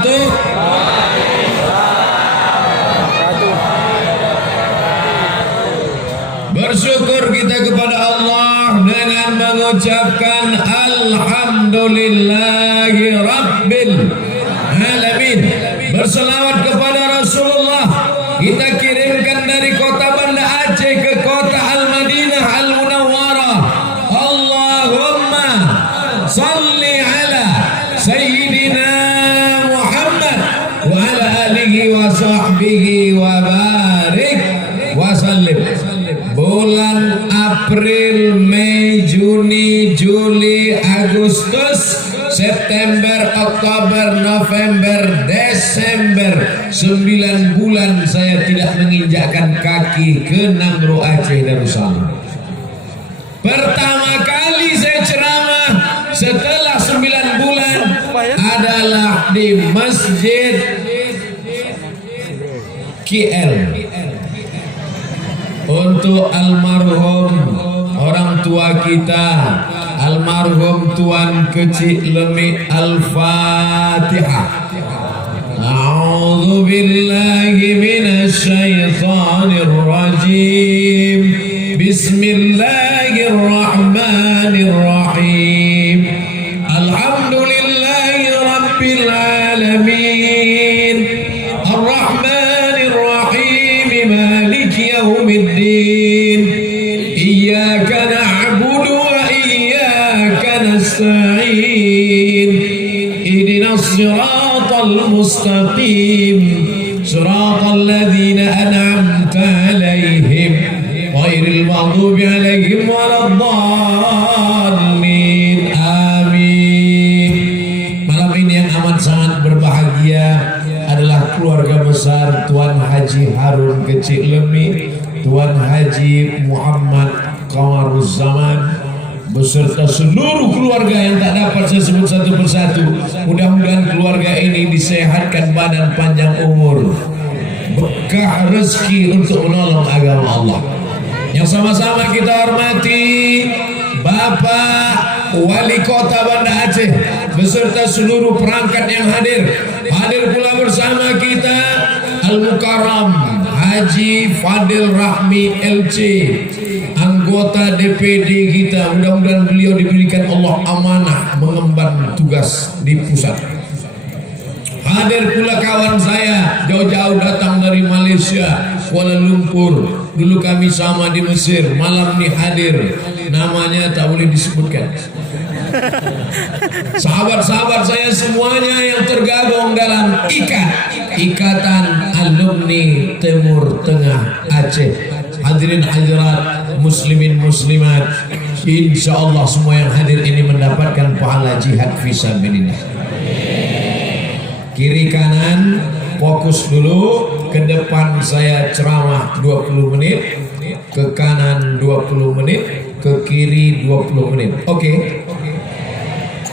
wabarakatuh. Bersyukur kita kepada Allah dengan mengucapkan alhamdulillahi rabbil alamin. Berselawat kepada Rasulullah. Kita kirimkan dari kota Banda Aceh ke kota Al-Madinah Al-Munawwarah. Allahumma salli ala Sayyidina Muhammad wa ala alihi wa sahbihi wa barik wa sallim. Bulan April, Mei, Juni, Juli, Agustus, September, Oktober, November, Desember, 9 bulan saya tidak menginjakkan kaki ke Nangro Aceh Darussalam. Pertama kali saya ceramah setelah 9 bulan adalah di Masjid KL untuk almarhum orang tua kita, almarhum Tuan Kecik Lemik. Al-Fatihah. A'udzu billahi minasy syaithanir rajim. Bismillahirrahmanirrahim. Alhamdulillahi rabbil alamin. Ar-Rahmanir Rahim. Maliki yaumiddin. Iyyaka na'budu wa iyyaka nasta'in. Ihdinas siratal mustaqim. Siratal ladzina an'amta 'alaihim ghairil maghdubi 'alaihim waladdallin. Amin. Malam ini yang amat sangat berbahagia adalah keluarga besar Tuan Haji Harun Kecik Lemik, Tuan Haji Muhammad Qamaruzzaman beserta seluruh keluarga yang tak dapat saya sebut satu persatu. Mudah-mudahan keluarga ini disehatkan badan, panjang umur, berkah rezeki untuk menolong agama Allah. Yang sama-sama kita hormati Bapak Wali Kota Banda Aceh beserta seluruh perangkat yang hadir. Hadir pula bersama kita Al-Mukarram Haji Fadil Rahmi LC, anggota DPD kita. Mudah-mudahan beliau diberikan Allah amanah mengemban tugas di pusat. Hadir pula kawan saya jauh-jauh datang dari Malaysia, Kuala Lumpur. Dulu kami sama di Mesir, malam ini hadir. Namanya tak boleh disebutkan. Sahabat-sahabat saya semuanya yang tergabung dalam Ikatan Alumni Timur Tengah Aceh. Hadirin hadirat, muslimin muslimat, insyaallah semua yang hadir ini mendapatkan pahala jihad fisabilillah. Kiri kanan fokus dulu. Ke depan saya ceramah 20 menit, ke kanan 20 menit, ke kiri 20 menit. Oke.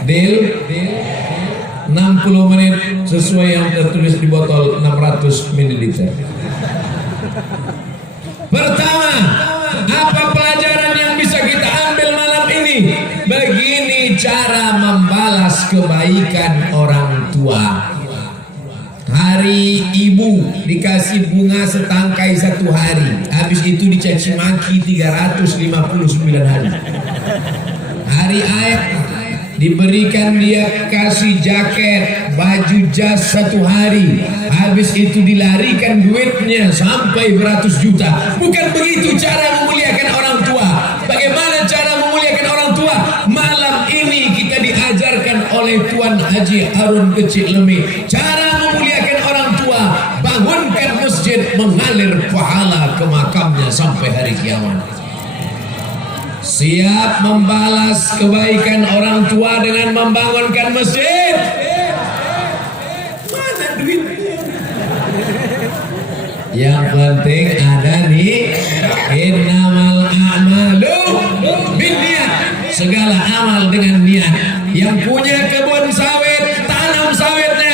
Deal 60 menit sesuai yang tertulis di botol 600 ml. Pertama, apa pelajaran yang bisa kita ambil malam ini? Begini cara membalas kebaikan orang tua. Hari ibu dikasih bunga setangkai 1 hari, habis itu dicaci maki 359 hari. Hari ayah diberikan dia kasih jaket, baju jas 1 hari, habis itu dilarikan duitnya sampai beratus juta. Bukan begitu cara memuliakan orang tua. Bagaimana cara memuliakan orang tua? Malam ini kita diajarkan oleh Tuan Haji Harun Kecik Lemik cara memuliakan orang tua. Bangunkan masjid, mengalir pahala ke makamnya sampai hari kiamat. Siap membalas kebaikan orang tua dengan membangunkan masjid? Mana duitnya? Yang penting ada nih, innamal a'malu binniyat. Segala amal dengan niat. Yang punya kebun sawit, tanam sawitnya.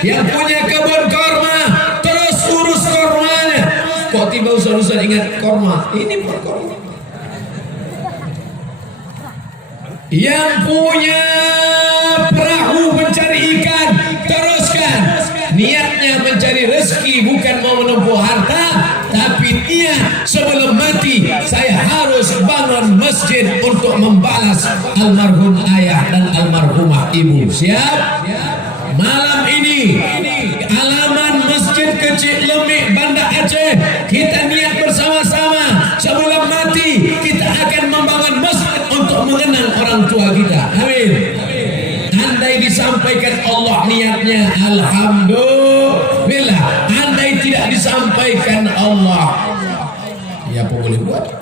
Yang punya kebun korma, terus urus kormanya. Kok tiba usah ingat korma? Ini bukan korma. Yang punya perahu mencari ikan, teruskan. niatnya mencari rezeki, bukan mau menempuh harta, tapi niat sebelum mati saya harus bangun masjid untuk membalas almarhum ayah dan almarhumah ibu. Siap? Malam ini alaman Masjid Kecik Lemik, Banda Aceh, kita niat bersama-sama sebelum mati kita akan membangun masjid untuk mengenang orang tua kita. Amin. Andai disampaikan Allah niatnya, alhamdulillah. Andai tidak disampaikan Allah, ya apa boleh buat.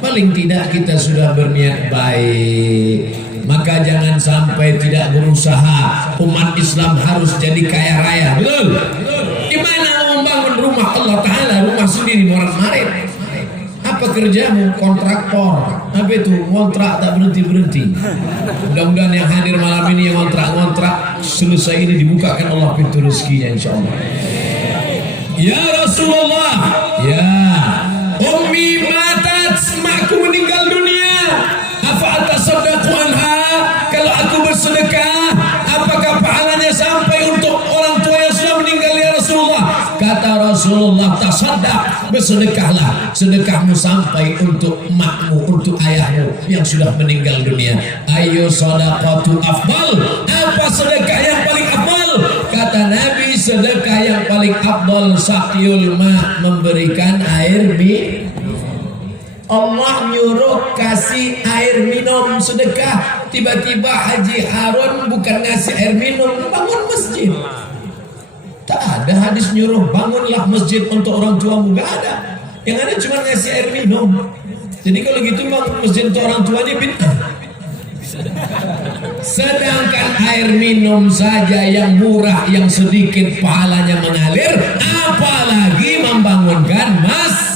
Paling tidak kita sudah berniat baik. Maka jangan sampai tidak berusaha. Umat Islam harus jadi kaya raya. Betul? Gimana membangun rumah Allah Ta'ala, rumah sendiri orang marit? Apa kerjamu? Kontraktor. Apa itu? Kontrak tak berhenti-berhenti. Mudah-mudahan yang hadir malam ini yang kontrak selesai ini dibukakan Allah pintu rezekinya insyaAllah. Ya Rasulullah, ya Ummi matat, makku meninggal dunia. Apa atasaddaqu anha? Kalau aku bersedekah, apakah pahalanya sampai untuk orang tua yang sudah meninggal ya Rasulullah? Kata Rasulullah, tasaddaq, bersedekahlah, sedekahmu sampai untuk makmu, untuk ayahmu yang sudah meninggal dunia. Ayo sadaqatu afdal, apa sedekah yang paling afdal? Kata Nabi, sedekah yang paling afdal saqiyul ma, memberikan air minum. Allah nyuruh kasih air minum sedekah, tiba-tiba Haji Harun bukan ngasih air minum, bangun masjid. Tak ada hadis nyuruh bangunlah masjid untuk orang tuamu, gak ada. Yang ada cuma ngasih air minum. Jadi kalau gitu bangun masjid untuk orang tuanya bid'ah. Sedangkan air minum saja yang murah, yang sedikit pahalanya mengalir, apalagi membangunkan masjid.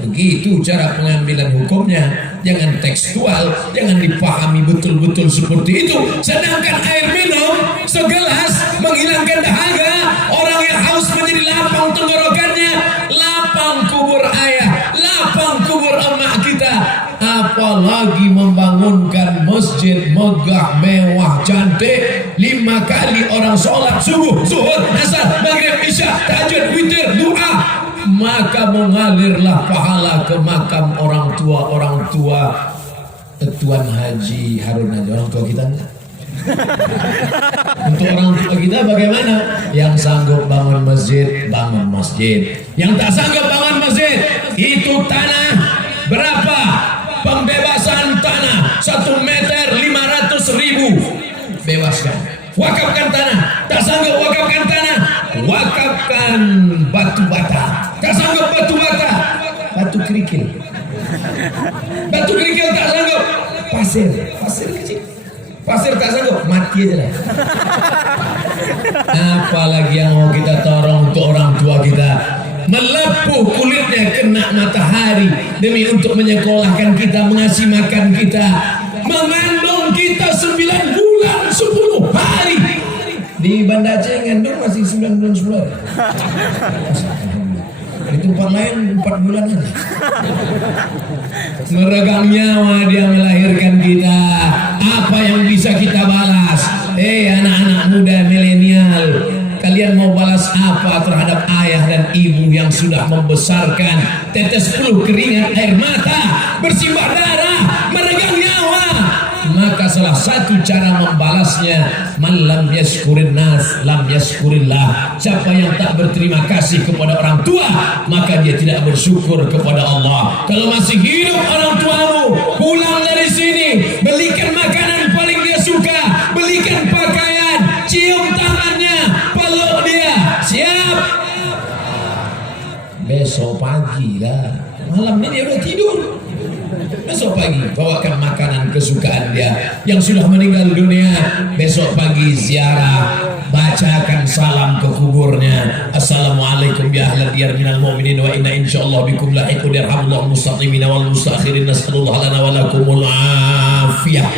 Begitu cara pengambilan hukumnya. Jangan tekstual, jangan dipahami betul-betul seperti itu. Sedangkan air minum segelas menghilangkan dahaga. Orang yang haus menjadi lapang tenggorokannya, lapang kubur ayah, lapang kubur emak kita. Apalagi membangunkan masjid megah, mewah, cantik. 5 kali orang sholat subuh, zuhur, asar, maghrib, isya, tahajud, witir, doa, maka mengalirlah pahala ke makam orang tua Tuan Haji Harun aja. Orang tua kita enggak. Untuk orang tua kita bagaimana? Yang sanggup bangun masjid, bangun masjid. Yang tak sanggup bangun masjid, itu tanah berapa? Pembebasan tanah 1 meter 500.000, bebaskan. Wakafkan tanah. Tak sanggup wakafkan tanah, wakafkan batu bata. Tak sanggup batu bata, batu kerikil. Batu kerikil tak sanggup, pasir kecil. Pasir tak sanggup, mati aja lah. Apalagi yang mau kita tolong untuk orang tua kita, melepuh kulitnya kena matahari demi untuk menyekolahkan kita, mengasih makan kita, mengandung kita 9 bulan 10 hari. Di Banda Aceh ngandung masih 9 bulan 10 hari. Di tempat lain 4 bulan aja. Meregang nyawa dia melahirkan kita. Apa yang bisa kita balas? Anak-anak muda milenial, kalian mau balas apa terhadap ayah dan ibu yang sudah membesarkan, tetes peluh keringat air mata, bersimbah darah, meregang nyawa? Maka salah satu cara membalasnya, man lam yashkurin nas lam yashkurillah. Siapa yang tak berterima kasih kepada orang tua, maka dia tidak bersyukur kepada Allah. Kalau masih hidup orang tuamu, pulang dari sini, belikan makanan paling dia suka, belikan pakaian, cium tangannya, peluk dia. Siap? Besok pagi lah, malam ini dia udah tidur. Besok pagi bawakan makanan kesukaan dia yang sudah meninggal dunia. Besok pagi ziarah, bacakan salam ke kuburnya. Assalamualaikum ya ahlal diyar minal mu'minin wa inna insyaallah bikum lahiqun yarhamullahu mustaqimina wal mustakhirin. Nasallallahu lana wa lakumul afiyah.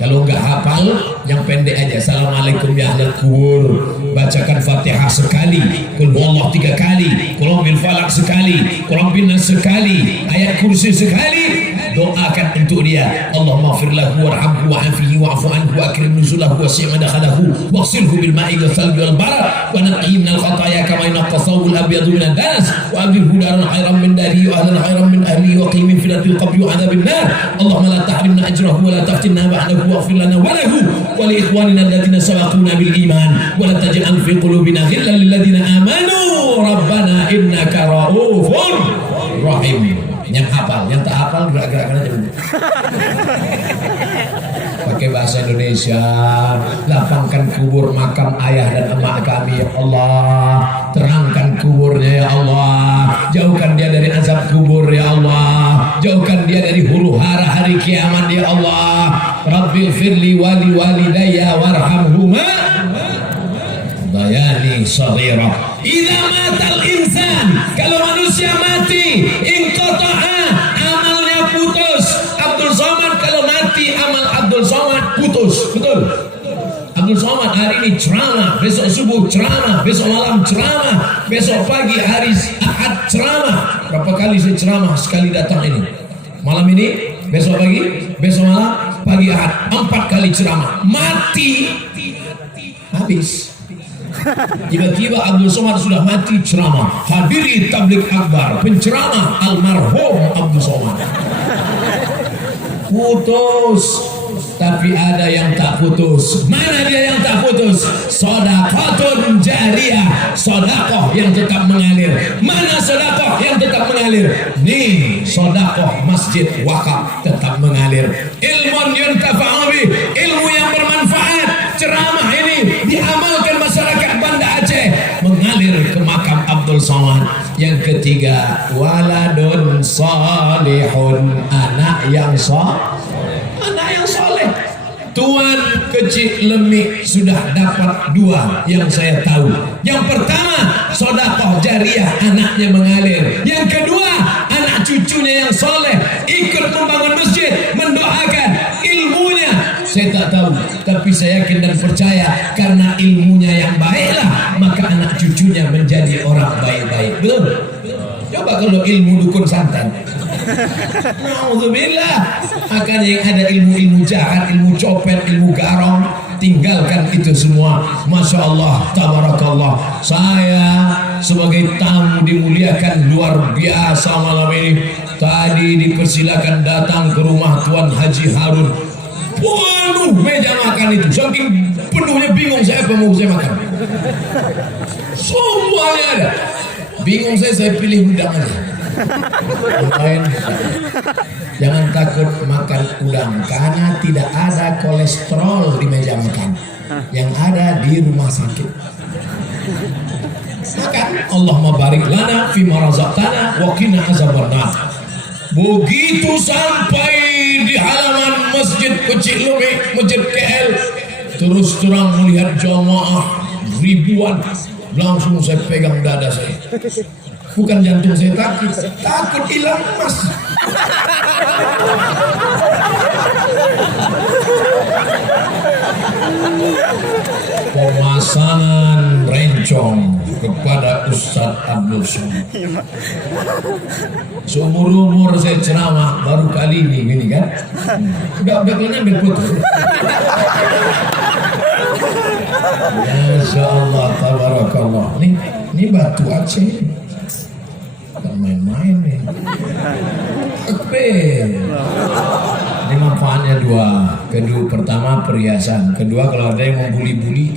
Kalau enggak hafal, yang pendek aja. Assalamualaikum ya ahlal kubur. Bacakan Fatihah sekali, Qul huwallahu 3 kali, Qul a'udzu bil falaq sekali, Qul a'udzu bin nas sekali, ayat kursi sekali. doakan untuk dia. Allahumma ighfir lahu warhamhu wa'afihi wa'fu anhu wa akrim nuzulahu wasi' madkhalahu waghsilhu bil ma'i wal thalji wal barad wa naqqihi minal khataaya kama yanqqa thawbul abyadu minan danas wa abdilhu daran khairan min darihi wa ahlan khairan min ahlihi wa qih min fitnatil qabri wa adzabil nar. Allahumma la tahrimna ajrahu wa la taftinna ba'dahu waghfir lana wa lahu wa li ikhwanina alladziina sabaquna bil iman wa la taj'al fi qulubina ghillan lil ladziina amanu rabbana innaka ra'ufur rahim. Yang hafal, yang tak hafal gerak-gerakkan aja. Pakai bahasa Indonesia. Lapangkan kubur makam ayah dan emak kami ya Allah. Terangkan kuburnya ya Allah. Jauhkan dia dari azab kubur ya Allah. Jauhkan dia dari huru hara hari kiamat ya Allah. Rabbil firli wali walidayya warhamhuma bayani saghira. Idza matal insan, kalau manusia mati, inqata'a, amalnya putus. Abdul Somad kalau mati, amal Abdul Somad putus. Betul. Abdul Somad hari ini ceramah, besok subuh ceramah, besok malam ceramah, besok pagi hari Ahad ceramah. Berapa kali saya ceramah? Sekali datang ini. Malam ini, besok pagi, besok malam, pagi Ahad. 4 kali ceramah. Mati. Habis. Tiba-tiba Abdul Somad sudah mati ceramah. Hadiri tablik akbar, penceramah almarhum Abdul Somad. Putus. Tapi ada yang tak putus. Mana dia yang tak putus? Shadaqatun jariyah, sedekah yang tetap mengalir. Mana sedekah yang tetap mengalir? Nih, sedekah masjid wakaf tetap mengalir. Ilmun yuntafa'u bih, ilmu yang bermanfaat. Ceramah ini diamalkan masyarakat Banda Aceh, mengalir ke makam Abdul Somad. Yang ketiga, waladun salihun, anak yang soleh. Tuan Kecik Lemik sudah dapat 2 yang saya tahu. Yang pertama, sedekah jariah, anaknya mengalir. Yang kedua, anak cucunya yang soleh ikut membangun masjid, mendoakan. Ilmunya saya tak tahu, tapi saya yakin dan percaya karena ilmunya yang baiklah, maka anak cucunya menjadi orang baik-baik. Betul? Coba kalau ilmu dukun santan. Alhamdulillah. Akan yang ada ilmu-ilmu jahat, ilmu copet, ilmu garong, tinggalkan itu semua. Masya Allah, tabarakallah. Saya sebagai tamu dimuliakan luar biasa malam ini. Tadi dipersilakan datang ke rumah Tuan Haji Harun. Waduh, meja makan itu saking penuhnya, bingung saya apa mau saya makan. Semuanya ada. Bingung saya pilih udang aja. Lain, jangan takut makan udang karena tidak ada kolesterol di meja makan. Yang ada di rumah sakit. Makan. Allahumma barik lana fima razaqtana wa qina azabannar. Begitu sampai di halaman Masjid Kecik Lemik, Masjid KL, terus terang melihat jamaah ribuan, langsung saya pegang dada saya. Bukan jantung saya takut hilang emas. Pemasangan rencong kepada Ustadz Abdul Somad. Seumur-umur saya ceramah baru kali ini gini kan. Udah ambil foto. Masya Allah, tabarakallah. Ini batu Aceh. Bukan main-main nih. Akbar. Ini manfaatnya 2. Kedua, pertama perhiasan. Kedua, kalau ada yang mau bully-bully,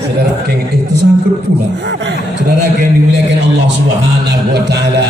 saudara geng itu sangkut pula. Saudara geng dimuliakan Allah Subhanahu wa taala.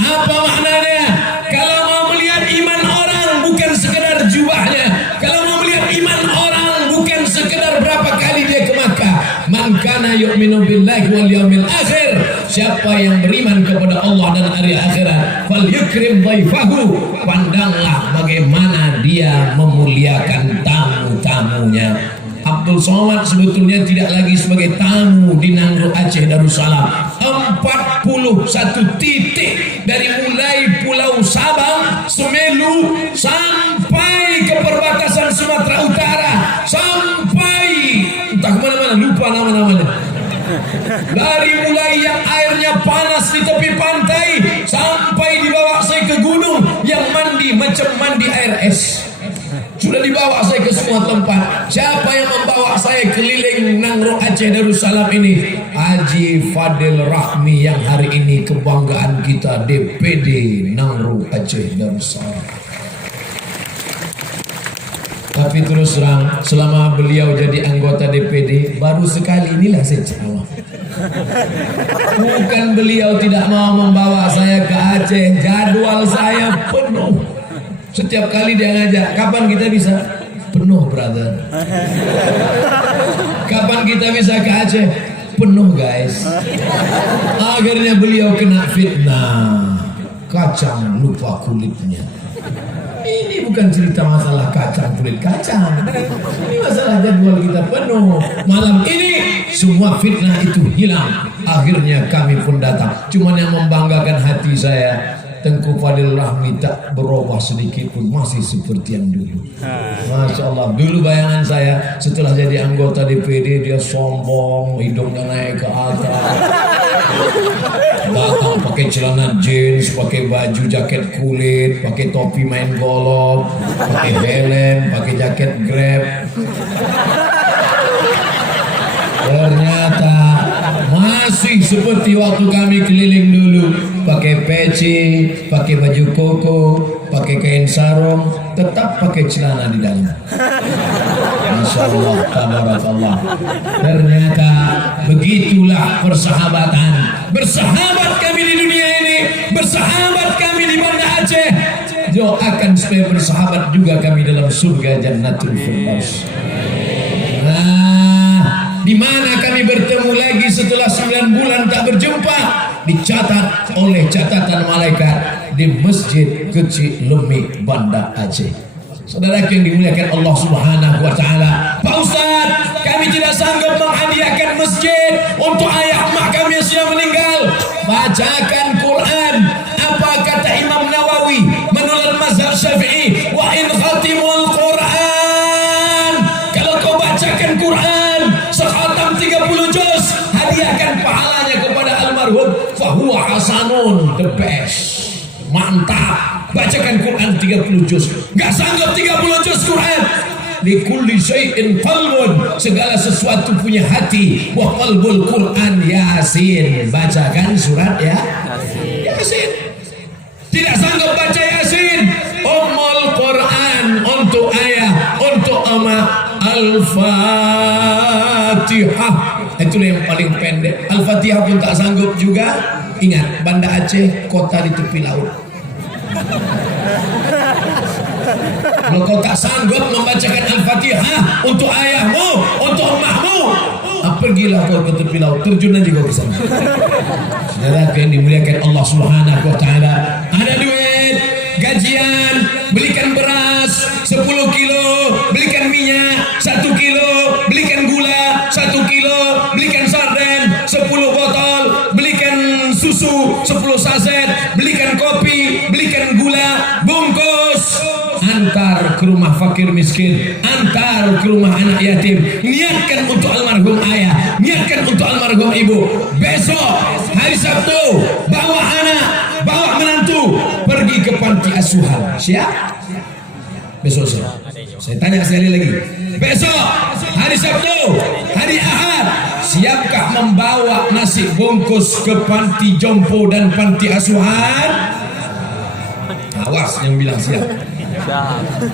Apa maknanya? Kalau mau melihat iman orang bukan sekedar jubahnya. Kalau mau melihat iman orang bukan sekedar berapa kali dia ke Makkah. Man kana yu'minu billahi wal yawmil akhir, siapa yang beriman kepada Allah dan hari akhirat, fal yukrim dhaifahu, pandanglah bagaimana dia memuliakan tamu-tamunya. Abdul Somad sebetulnya tidak lagi sebagai tamu di Nangro Aceh Darussalam. 41 titik dari mulai Pulau Sabang, Semelu sampai ke perbatasan Sumatera Utara, sampai entah kemana-mana, lupa nama-namanya. Dari mulai yang airnya panas di tepi pantai sampai Siapa yang membawa saya keliling Nangro Aceh Darussalam ini? Haji Fadil Rahmi yang hari ini kebanggaan kita, DPD Nangro Aceh Darussalam. Tapi terus terang, selama beliau jadi anggota DPD, baru sekali inilah saya ceramah. Bukan beliau tidak mau membawa saya ke Aceh, jadwal saya penuh. Setiap kali dia ngajak, kapan kita bisa? Penuh, brother. Kapan kita bisa ke Aceh? Penuh, guys. Akhirnya beliau kena fitnah. Kacang lupa kulitnya. Ini bukan cerita masalah kacang kulit kacang. Ini masalah jadwal kita penuh. Malam ini semua fitnah itu hilang. Akhirnya kami pun datang. Cuman yang membanggakan hati saya, Tengku Fadil Rahmi tak berubah sedikit pun, masih seperti yang dulu. Masya Allah. Dulu bayangan saya setelah jadi anggota DPD dia sombong, hidungnya naik ke atas, datang pakai celana jeans, pakai baju jaket kulit, pakai topi main golf, pakai helm, pakai jaket Grab. Ternyata masih seperti waktu kami keliling dulu, pakai peci, pakai baju koko, pakai kain sarung, tetap pakai celana di dalam. Masya Allah, tabarakallah. Ternyata begitulah persahabatan. Bersahabat kami di dunia ini, bersahabat kami di Banda Aceh. Doakan supaya bersahabat juga kami dalam surga Jannatul Firdaus. Di mana kami bertemu lagi setelah 9 bulan tak berjumpa? Dicatat oleh catatan malaikat di Masjid Kecil Lemi Banda Aceh. Saudara yang dimuliakan Allah Subhanahu wa taala. Pak Ustaz, kami tidak sanggup menghadiahkan masjid untuk ayah emak kami yang sudah meninggal. Bacakan Quran. Apa kata Imam Nawawi menurut mazhab Syafi'i? Wa in khatimul Quran. Kalau kau bacakan Quran sekhatam 30 juz, hadiahkan pahalanya kepada almarhum, fahuwa hasanun, the best. Mantap. Bacakan Quran 30 juz. Gak sanggup 30 juz Quran. Likulli syai'in qalbun, segala sesuatu punya hati. Wa qalbul Quran Yasin. Bacakan surat ya Yasin. Tidak sanggup baca Yasin, Ummul Quran untuk ayah, untuk ama, Al-Fatihah. Itulah yang paling pendek. Al-Fatihah pun tak sanggup juga. Ingat, Banda Aceh kota di tepi laut. Kalau kau tak sanggup membacakan Al-Fatihah untuk ayahmu, untuk emakmu, pergilah kau ke tepi laut, terjun aja kau ke sana. Saudara yang dimuliakan Allah Subhanahu wa taala, ada duit, gajian, belikan beras 10 kilo, belikan minyak 1 kilo, belikan gula 1 kilo, belikan sarden 10 botol, belikan susu 10 saset, belikan kopi, belikan gula, bungkus, antar ke rumah fakir miskin, antar ke rumah anak yatim. Niatkan untuk almarhum ayah, niatkan untuk almarhum ibu. Besok hari Sabtu, bawa anak, bawa menantu pergi ke panti asuhan. Siap? Besok saya tanya sekali lagi. Besok hari Sabtu, hari Ahad, siapkah membawa nasi bungkus ke panti jompo dan panti asuhan? Awas yang bilang siap.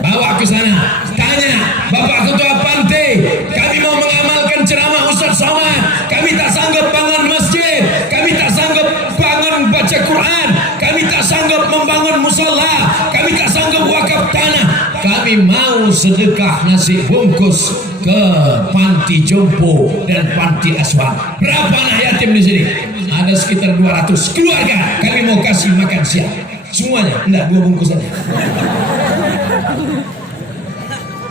Bawa ke sana, tanya, Bapak Ketua Panti, kami mau mengamalkan ceramah Ustaz Somad. Kami tak sanggup bangun masjid, kami tak sanggup bangun baca Quran, kami tak sanggup membangun musola, kami tak sanggup wakaf tanah. Kami mau sedekah nasi bungkus ke panti jompo dan panti asuhan. Berapa anak yatim di sini? Ada sekitar 200 keluarga. Kami mau kasih makan siang semuanya. Enggak, 2 bungkus saja.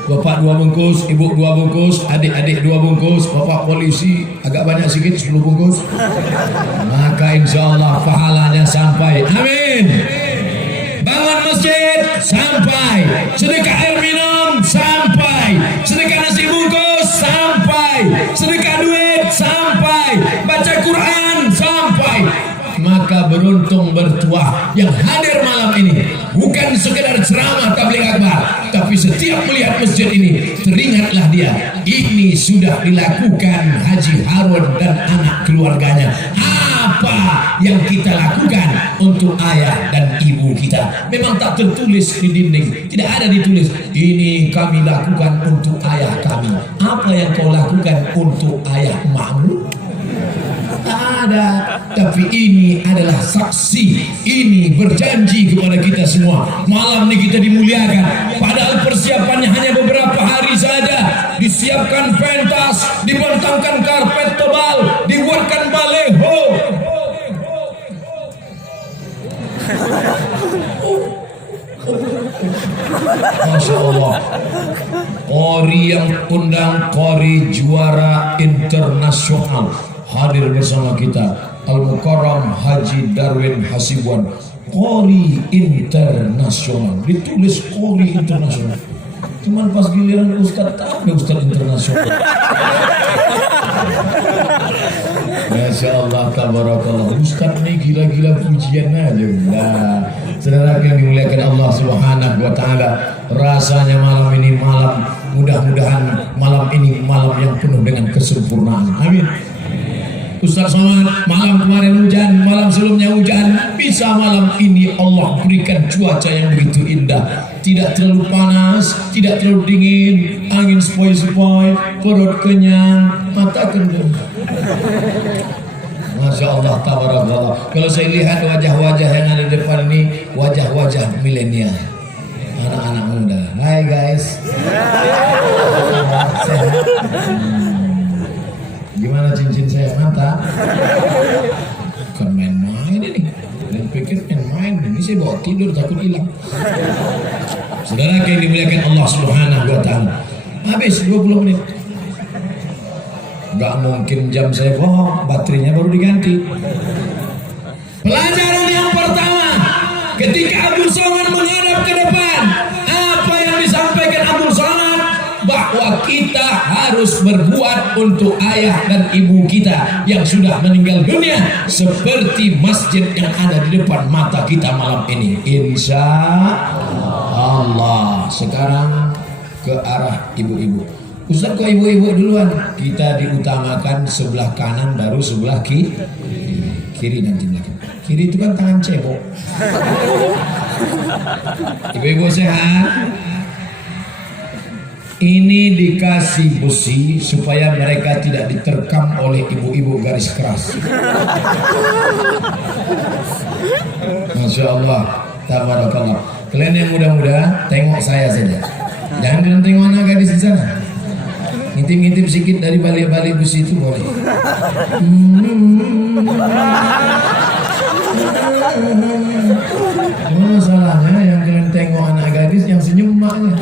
Bapak 2 bungkus, ibu 2 bungkus, adik-adik 2 bungkus, bapak polisi agak banyak sedikit 10 bungkus. Maka insya Allah pahalanya sampai. Amin. Bangun masjid sampai, sedekah air minum sampai, sedekah nasi bungkus sampai, sedekah duit sampai, baca Quran sampai. Maka beruntung bertuah yang hadir malam ini bukan sekedar ceramah tabligh akbar, tapi setiap melihat masjid ini teringatlah dia, ini sudah dilakukan Haji Harun dan anak keluarganya. Apa yang kita lakukan untuk ayah dan ibu kita? Memang tak tertulis di dinding, tidak ada ditulis ini kami lakukan untuk ayah kami. Apa yang kau lakukan untuk ayah makmu? Tak ada. Tapi ini adalah saksi, ini berjanji kepada kita semua. Malam ini kita dimuliakan, padahal persiapannya hanya beberapa hari saja. Disiapkan pentas, dibentangkan karpet tebal, dibuatkan baleho. Masya Allah. Qori yang undang, qori juara internasional hadir bersama kita, Al-Mukarram Haji Darwin Hasibuan. Qori internasional, ditulis qori internasional. Cuman pas giliran Ustaz, tak ada Ustaz internasional. Masya Allah, tabarakallah. Ustaz ini gila-gila pujian aja. Nah, saudara yang dimuliakan Allah Subhanahu wa Ta'ala, rasanya malam ini malam, mudah-mudahan malam ini malam yang penuh dengan kesempurnaan. Amin. Ustaz Somad, malam kemarin hujan, malam sebelumnya hujan, bisa malam ini Allah berikan cuaca yang begitu indah. Tidak terlalu panas, tidak terlalu dingin, angin sepoi-sepoi, perut kenyang, mata kendung. Masya Allah, tabarakallah. Kalau saya lihat wajah-wajah yang ada di depan ini, wajah-wajah milenial, anak-anak muda. Hai guys. Gimana cincin saya, mata? Bukan main-main ini. Dan pikir main-main, ini saya bawa tidur takut hilang. Saudara yang dimuliakan Allah Subhanahu wa Ta'ala, habis 20 menit. Gak mungkin jam saya bohong, baterainya baru diganti. Pelajaran yang pertama, ketika Abdul Somad menghadap ke depan, apa yang disampaikan Abdul Somad? Bahwa kita harus berbuat untuk ayah dan ibu kita yang sudah meninggal dunia, seperti masjid yang ada di depan mata kita malam ini. Insya Allah. Sekarang ke arah ibu-ibu. Ustaz, kok ibu-ibu duluan? Kita diutamakan sebelah kanan, baru sebelah kiri nanti belakang. Kiri itu kan tangan cebok. Ibu-ibu sehat? Ini dikasih besi supaya mereka tidak diterkam oleh ibu-ibu garis keras. Masya Allah, tabarakallah. Kalian yang muda-muda, tengok saya saja. Jangan kalian tengok anak gadis di sana. Ngintip-ngintip sedikit dari balik-balik besi itu boleh. Masalahnya yang kalian tengok anak gadis yang senyum emaknya.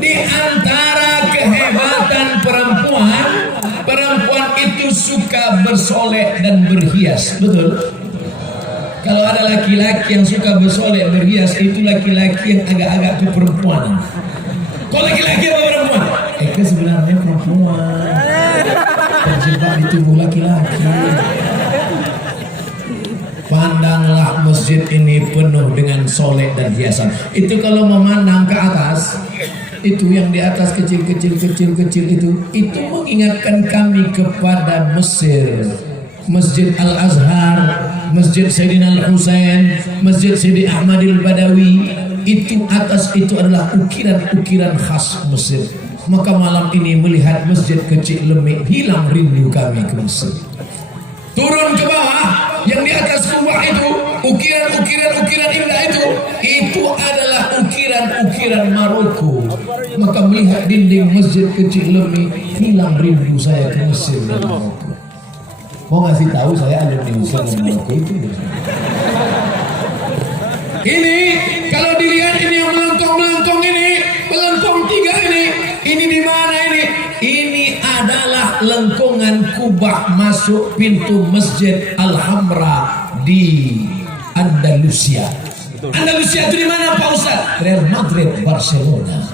Di antara kehebatan perempuan, perempuan itu suka bersolek dan berhias, betul? Kalau ada laki-laki yang suka bersolek berhias, itu laki-laki yang agak-agak keperempuanan. Kok laki-laki apa perempuan? Itu sebenarnya perempuan, terjebak di tubuh laki-laki. Pandanglah masjid ini penuh dengan solek dan hiasan. Itu kalau memandang ke atas, itu yang di atas kecil-kecil itu mengingatkan kami kepada Mesir. Masjid Al-Azhar, Masjid Sayyidina Al-Husain, Masjid Sayyidi Ahmad Al-Badawi. Itu atas itu adalah ukiran-ukiran khas Mesir. Maka malam ini melihat masjid kecil lemik, hilang rindu kami ke Mesir. Turun ke bawah, yang di atas kubah itu, ukiran-ukiran indah itu adalah ukiran-ukiran Maroko. Maka melihat dinding masjid kecil lemik, hilang rindu saya ke Mesir dan Maroko. Mau ngasih tahu saya ada di Mesir dan Maroko itu. Ini kalau dilihat ini yang melengkung ini, melengkung 3 ini di mana ini? Ini adalah lengkungan kubah masuk pintu Masjid Al-Hamra di Andalusia. Andalusia itu di mana Pak Ustaz? Real Madrid, Barcelona.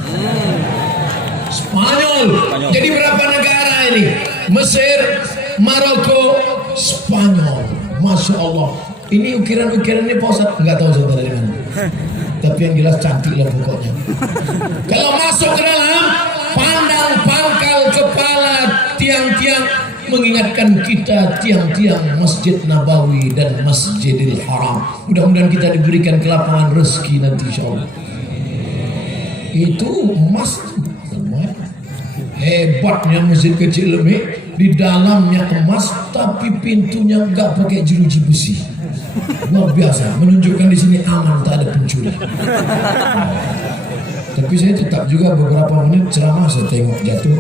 Spanyol. Jadi berapa negara ini? Mesir, Maroko, Spanyol. Masya Allah. Ini ukiran-ukiran ini Pak Ustaz, nggak tahu saya dari mana. Tapi yang jelas cantik lah pokoknya. Kalau masuk ke dalam, pandang pangkal kepala tiang-tiang mengingatkan kita tiang-tiang Masjid Nabawi dan Masjidil Haram. Mudah-mudahan kita diberikan kelapangan rezeki nanti insyaallah. Itu emas hebatnya masjid kecil lebih di dalamnya emas tapi pintunya enggak pakai jeruji besi. Luar biasa, menunjukkan di sini aman, tak ada pencuri. Tapi saya tetap juga beberapa menit ceramah saya tengok jatuh.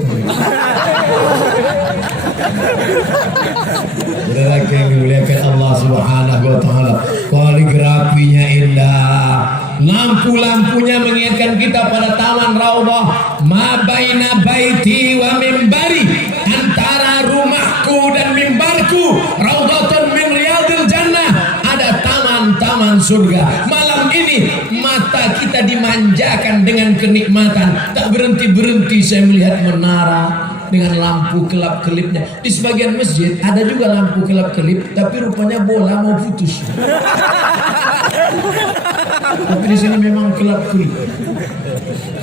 Lagi yang dimuliakan Allah Subhanahu wa taala. Kaligrafinya indah. Lampu-lampunya mengingatkan kita pada taman Raudhah, ma baina baiti wa mimbari, antara rumahku dan mimbarku raudhatun min riyadil jannah, ada taman-taman surga. Malam ini mata kita dimanjakan dengan kenikmatan, tak berhenti-berhenti saya melihat menara dengan lampu kelap-kelipnya. Di sebagian masjid ada juga lampu kelap-kelip, tapi rupanya bola mau putus. Tapi di sini memang kelap-kelip.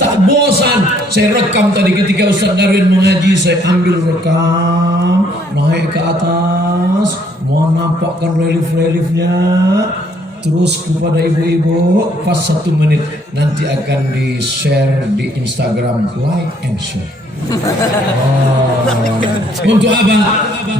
Tak bosan. Saya rekam tadi ketika Ustaz Darwin mengaji, saya ambil rekam, naik ke atas, mau nampakkan relief-reliefnya. Terus kepada ibu-ibu, pas 1 menit nanti akan di-share di Instagram, like and share. Untuk apa?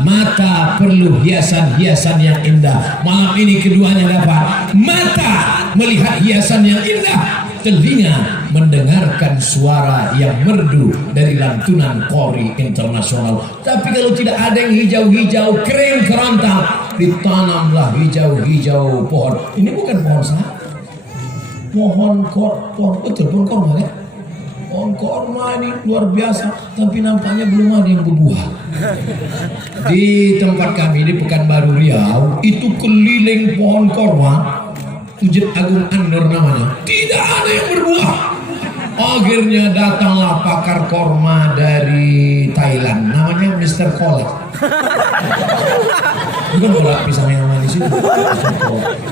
Mata perlu hiasan-hiasan yang indah. Malam ini keduanya dapat. Mata melihat hiasan yang indah, telinga mendengarkan suara yang merdu dari lantunan Qori Internasional. Tapi kalau tidak ada yang hijau-hijau, kering kerontang, ditanamlah hijau-hijau pohon. Ini bukan pohon sahabat, pohon betul, pohon korma kan? Pohon korma ini luar biasa, tapi nampaknya belum ada yang berbuah. Di tempat kami di Pekanbaru Riau itu keliling pohon korma, Masjid Agung An-Nur namanya, tidak ada yang berbuah. Akhirnya datanglah pakar korma dari Thailand, namanya Mr. Kolak. Bukan kolak pisang yang manis itu.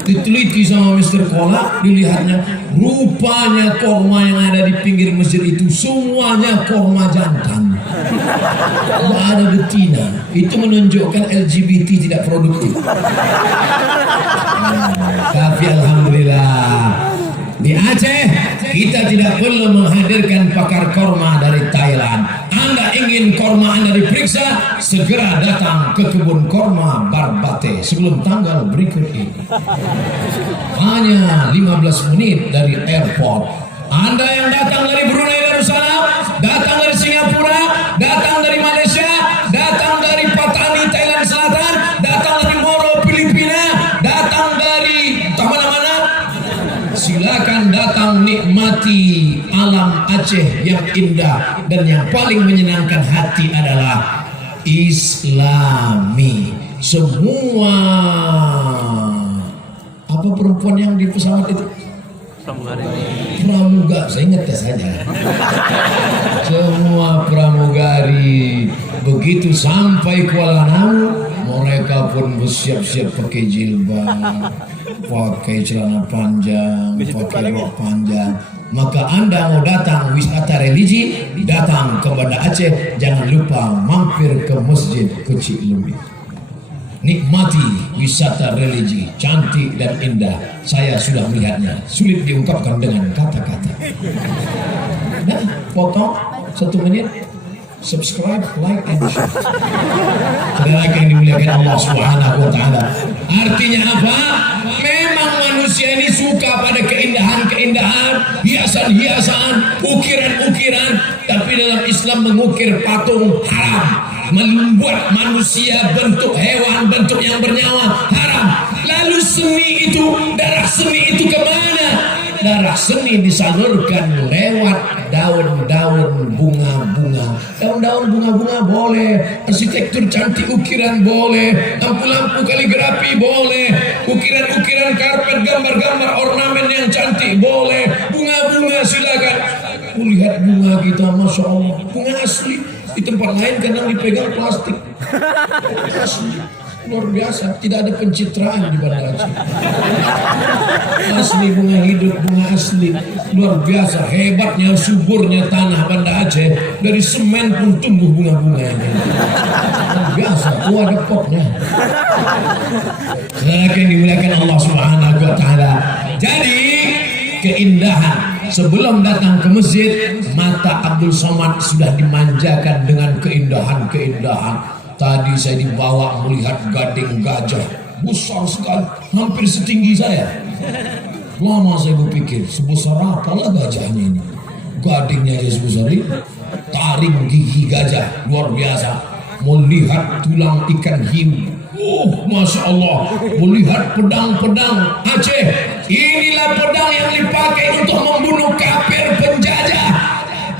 Diteliti sama Mr. Kolak, dilihatnya rupanya korma yang ada di pinggir masjid itu semuanya korma jantan. Tidak ada betina. Itu menunjukkan LGBT tidak produktif. Tapi alhamdulillah di Aceh kita tidak perlu menghadirkan pakar korma dari Thailand. Anda ingin korma Anda diperiksa, segera datang ke kebun korma Barbate sebelum tanggal berikut ini. Hanya 15 menit dari airport. Anda yang datang dari Brunei Darussalam, datang dari Singapura, datang dari Malaysia, datang dari Patani Thailand Selatan, datang dari Moro Filipina, datang dari mana-mana, silakan datang nikmati alam Aceh yang indah. Dan yang paling menyenangkan hati adalah Islami. Semua apa perempuan yang di pesawat itu? Pramugari, saya ingat saja. Semua pramugari begitu sampai Kuala Namu, mereka pun bersiap-siap pakai jilbab, pakai celana panjang, pakai rok panjang. Maka Anda mau datang wisata religi, datang ke Banda Aceh, jangan lupa mampir ke Masjid Kecil Lumi. Nikmati wisata religi, cantik dan indah. Saya sudah melihatnya, sulit diungkapkan dengan kata-kata. Nah, potong 1 menit, subscribe, like, and share. Saudara yang dimuliakan Allah Subhanahu wa taala. Artinya apa? Memang manusia ini suka pada keindahan-keindahan, hiasan-hiasan, ukiran-ukiran, tapi dalam Islam mengukir patung haram. Membuat manusia bentuk hewan, bentuk yang bernyawa haram. Lalu seni itu, darah seni itu kemana? Darah seni disalurkan lewat daun-daun bunga-bunga. Daun-daun bunga-bunga boleh, arsitektur cantik ukiran boleh, lampu-lampu kaligrafi boleh, ukiran-ukiran karpet, gambar-gambar ornamen yang cantik boleh, bunga-bunga silakan. Lihat bunga kita, Masya Allah, bunga asli. Di tempat lain kadang dipegang plastik. Asli. luar biasa, tidak ada pencitraan di Banda Aceh. Asli bunga hidup, bunga asli, luar biasa, hebatnya suburnya tanah Banda Aceh, dari semen pun tumbuh bunga-bunganya. Luar biasa, ada poknya. Saudara yang dimuliakan Allah Subhanahu wa taala. Jadi keindahan sebelum datang ke masjid, mata Abdul Somad sudah dimanjakan dengan keindahan-keindahan. Tadi saya dibawa melihat gading gajah besar sekali, hampir setinggi saya. Lama saya berpikir, sebesar apalah gajahnya ini. Gadingnya aja sebesar ini. Taring gigi gajah luar biasa. Melihat tulang ikan hiu, Masya Allah. Melihat pedang-pedang Aceh. Inilah pedang yang dipakai untuk membunuh kafir penjajah.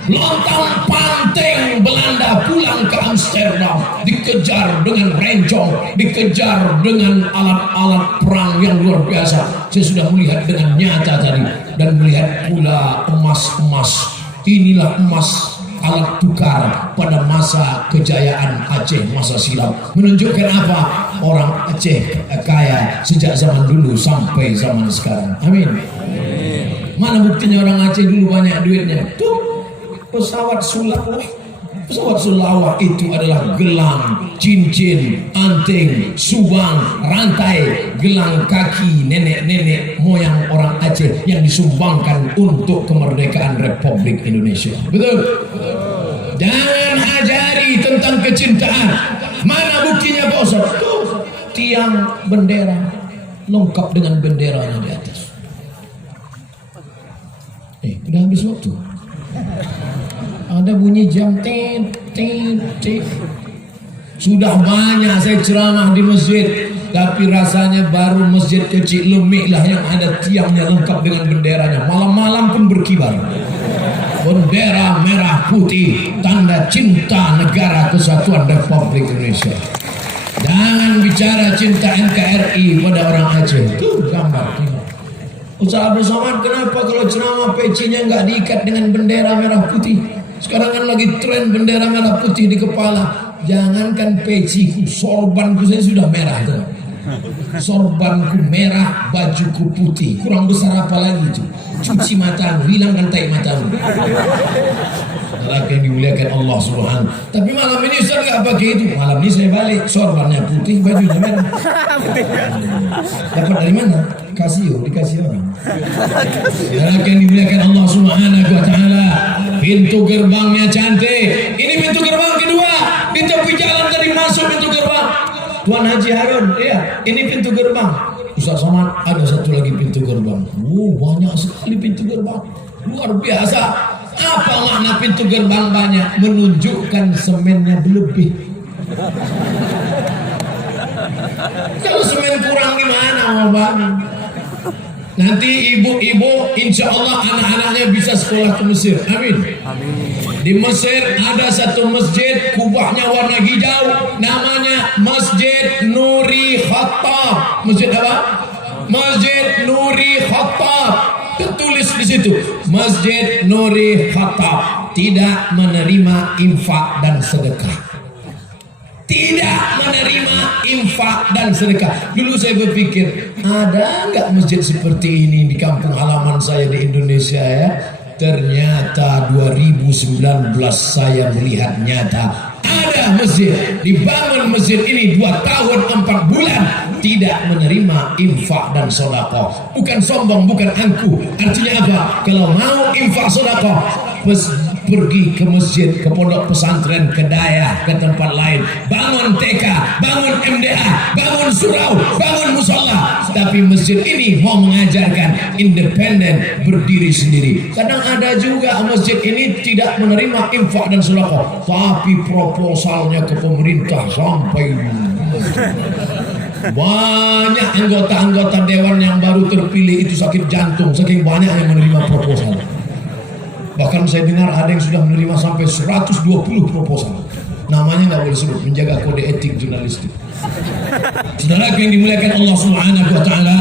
Lontang panting Belanda pulang ke Amsterdam, dikejar dengan rencong, dikejar dengan alat-alat perang yang luar biasa. Saya sudah melihat dengan nyata tadi, dan melihat pula emas-emas. Inilah emas, alat tukar pada masa kejayaan Aceh masa silam. Menunjukkan apa? Orang Aceh kaya sejak zaman dulu sampai zaman sekarang. Amin. Mana buktinya orang Aceh dulu banyak duitnya? Tuh, pesawat sulawak itu adalah gelang, cincin, anting, subang, rantai, gelang kaki nenek-nenek moyang orang Aceh yang disumbangkan untuk kemerdekaan Republik Indonesia. Betul? Jangan ajari tentang kecintaan. Mana buktinya Pak Ustaz? Tuh, tiang bendera lengkap dengan benderanya di atas. Udah habis waktu. Ada bunyi jam tit. Sudah banyak saya ceramah di masjid, tapi rasanya baru masjid kecil Lemik lah yang ada tiangnya lengkap dengan benderanya. Malam-malam pun berkibar. Bendera merah putih, tanda cinta negara kesatuan Republik Indonesia. Jangan bicara cinta NKRI pada orang Aceh. Tuh gambar. Ustaz Abdul Somad, kenapa kalau ceramah pecinya nggak diikat dengan bendera merah putih? Sekarang kan lagi tren bendera merah putih di kepala. Jangankan peciku, sorbanku saya sudah merah tuh. Sorbanku merah, bajuku putih. Kurang besar apa lagi itu? Cuci matamu, hilangkan tai matamu. Laki yang dimuliakan Allah Subhanahu. Tapi malam ini Ustaz nggak pakai itu. Malam ini saya balik, sorbannya putih, bajunya merah. Dapat dari mana? Dikasih orang. Laki yang dimuliakan Allah Subhanahu wa taala. Pintu gerbangnya cantik. Ini pintu gerbang kedua. Di tepi jalan tadi masuk pintu gerbang. Tuan Haji Harun, iya, ini pintu gerbang. Ustaz Somad, ada satu lagi pintu gerbang. Banyak sekali pintu gerbang. Luar biasa. Apa makna pintu gerbang banyak? Menunjukkan semennya berlebih. Kalau semen kurang gimana mau bangun? Nanti ibu-ibu insya Allah anak-anaknya bisa sekolah ke Mesir. Amin. Di Mesir ada satu masjid, kubahnya warna hijau, namanya Masjid Nuri Khattab. Masjid apa? Masjid Nuri Khattab. Tertulis di situ, Masjid Nuri Khattab tidak menerima infak dan sedekah. Tidak menerima infak dan sedekah. Dulu saya berpikir, ada nggak masjid seperti ini di kampung halaman saya di Indonesia ya? Ternyata 2019 saya melihat nyata ada masjid, dibangun masjid ini 2 tahun 4 bulan tidak menerima infak dan sedekah. Bukan sombong, bukan angkuh. Artinya apa? Kalau mau infak sedekah, pergi ke masjid, ke pondok pesantren, ke daya, ke tempat lain. Bangun TK, bangun MDA, bangun surau, bangun musola. Tapi masjid ini mau mengajarkan independen, berdiri sendiri. Kadang ada juga masjid ini tidak menerima infak dan sedekah, tapi proposalnya ke pemerintah sampai banyak anggota-anggota dewan yang baru terpilih itu sakit jantung, saking banyak yang menerima proposal. Bahkan saya dengar ada yang sudah menerima sampai 120 proposal. Namanya nggak boleh sebut, menjaga kode etik jurnalistik. Saudara yang dimuliakan Allah Subhanahu wa taala,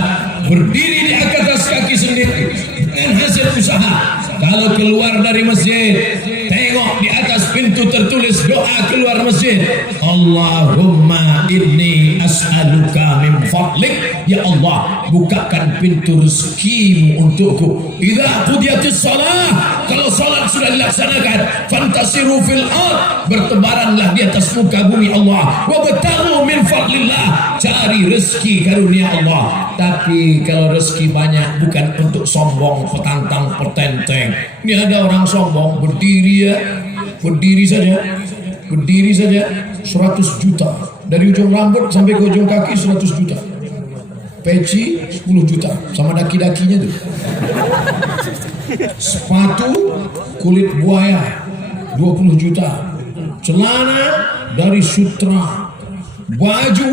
berdiri di atas kaki sendiri dengan hasil usaha. Kalau keluar dari masjid, tengok di atas pintu tertulis doa keluar masjid. Allahumma inni as'aluka min fadlik, ya Allah bukakan pintu rezekimu untukku. Idza qudiyatis shalah, kalau salat sudah dilaksanakan, fantasiru fil ard, bertebaranlah di atas muka bumi Allah, wa batahu min fadlillah, cari rezeki karunia Allah. Tapi kalau rezeki banyak bukan untuk sombong, petantang, petenteng. Ini ada orang sombong berdiri saja 100 juta, dari ujung rambut sampai ke ujung kaki 100 juta, peci 10 juta sama daki-dakinya tuh, sepatu kulit buaya 20 juta, celana dari sutra, baju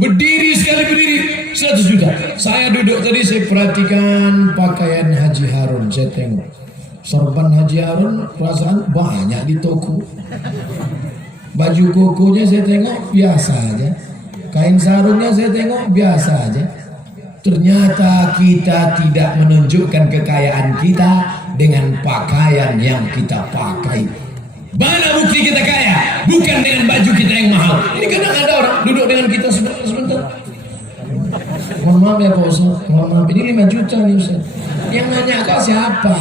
berdiri 100 juta. Saya duduk tadi, saya perhatikan pakaian Haji Harun, saya tengok sorban Haji Harun, perasaan banyak di toko. Baju kokonya saya tengok biasa aja, kain sarungnya saya tengok biasa aja. Ternyata kita tidak menunjukkan kekayaan kita dengan pakaian yang kita pakai. Mana bukti kita kaya? Bukan dengan baju kita yang mahal. Ini kadang ada orang duduk dengan kita sebentar. Mohon maaf ya Pak Ustaz, mohon maaf, ini 5 juta nih Ustaz. Yang nanya kau siapa?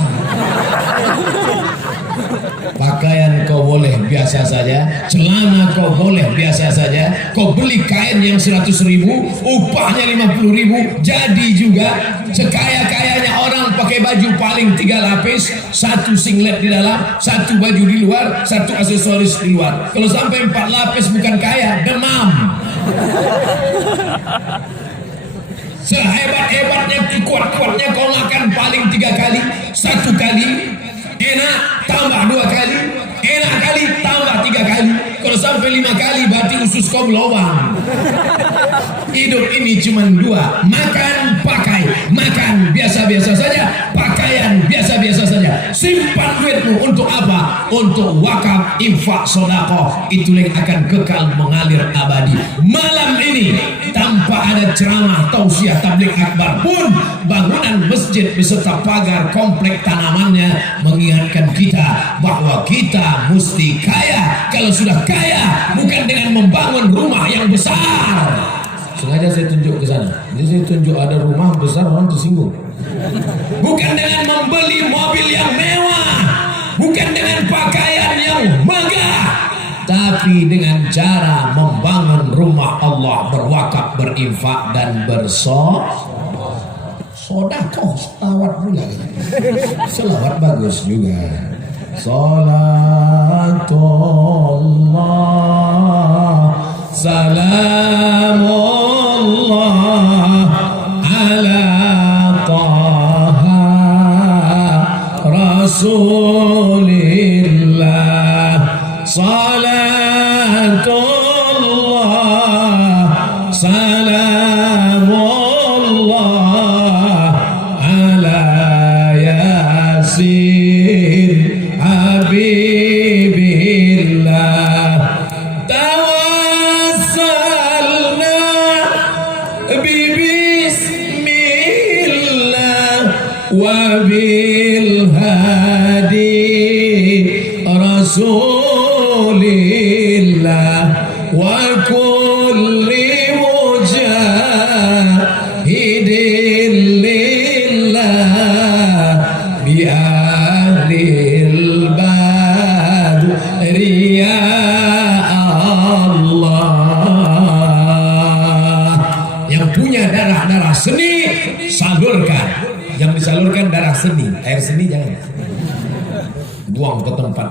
Pakaian kau boleh biasa saja, celana kau boleh biasa saja, kau beli kain yang 100.000, upahnya 50.000, jadi juga sekaya-kayanya orang pakai baju paling 3 lapis, 1 singlet di dalam, 1 baju di luar, 1 aksesoris di luar. Kalau sampai 4 lapis bukan kaya, demam. Sehebat-hebatnya, kuat-kuatnya kau makan paling 3 kali, 1 kali enak, tambah 2 kali, enak kali, tambah 3 kali. Kalau sampai 5 kali berarti usus kau berlubang. Hidup ini cuma 2, makan, pakai. Makan biasa-biasa saja, pakaian biasa-biasa saja. Simpan duitmu untuk apa? Untuk wakaf, infak, sedekah. Itu yang akan kekal mengalir abadi. Malam ini tanpa ada ceramah, tausiah, tabligh akbar pun, bangunan masjid beserta pagar komplek tanamannya mengingatkan kita bahwa kita mesti kaya. Kalau sudah kaya, bukan dengan membangun rumah yang besar. Sengaja saya tunjuk ke sana. Jadi saya tunjuk ada rumah besar, orang tersinggung. Bukan dengan membeli mobil yang mewah, bukan dengan pakaian yang megah, tapi dengan cara membangun rumah Allah, berwakaf, berinfak dan bersedekah. Selawat pula. Selawat bagus juga. Salatullah salamullah ala taha rasulillah. Salatullah salamullah ala yasin habibillah. Tawassalna bismillah wa bil hadi rasulillah wa kulli mujahidin lillah bi ahlil badri ya Allah. Yang punya darah-darah seni salurkan. Yang disalurkan darah seni, air seni jangan buang ke tempat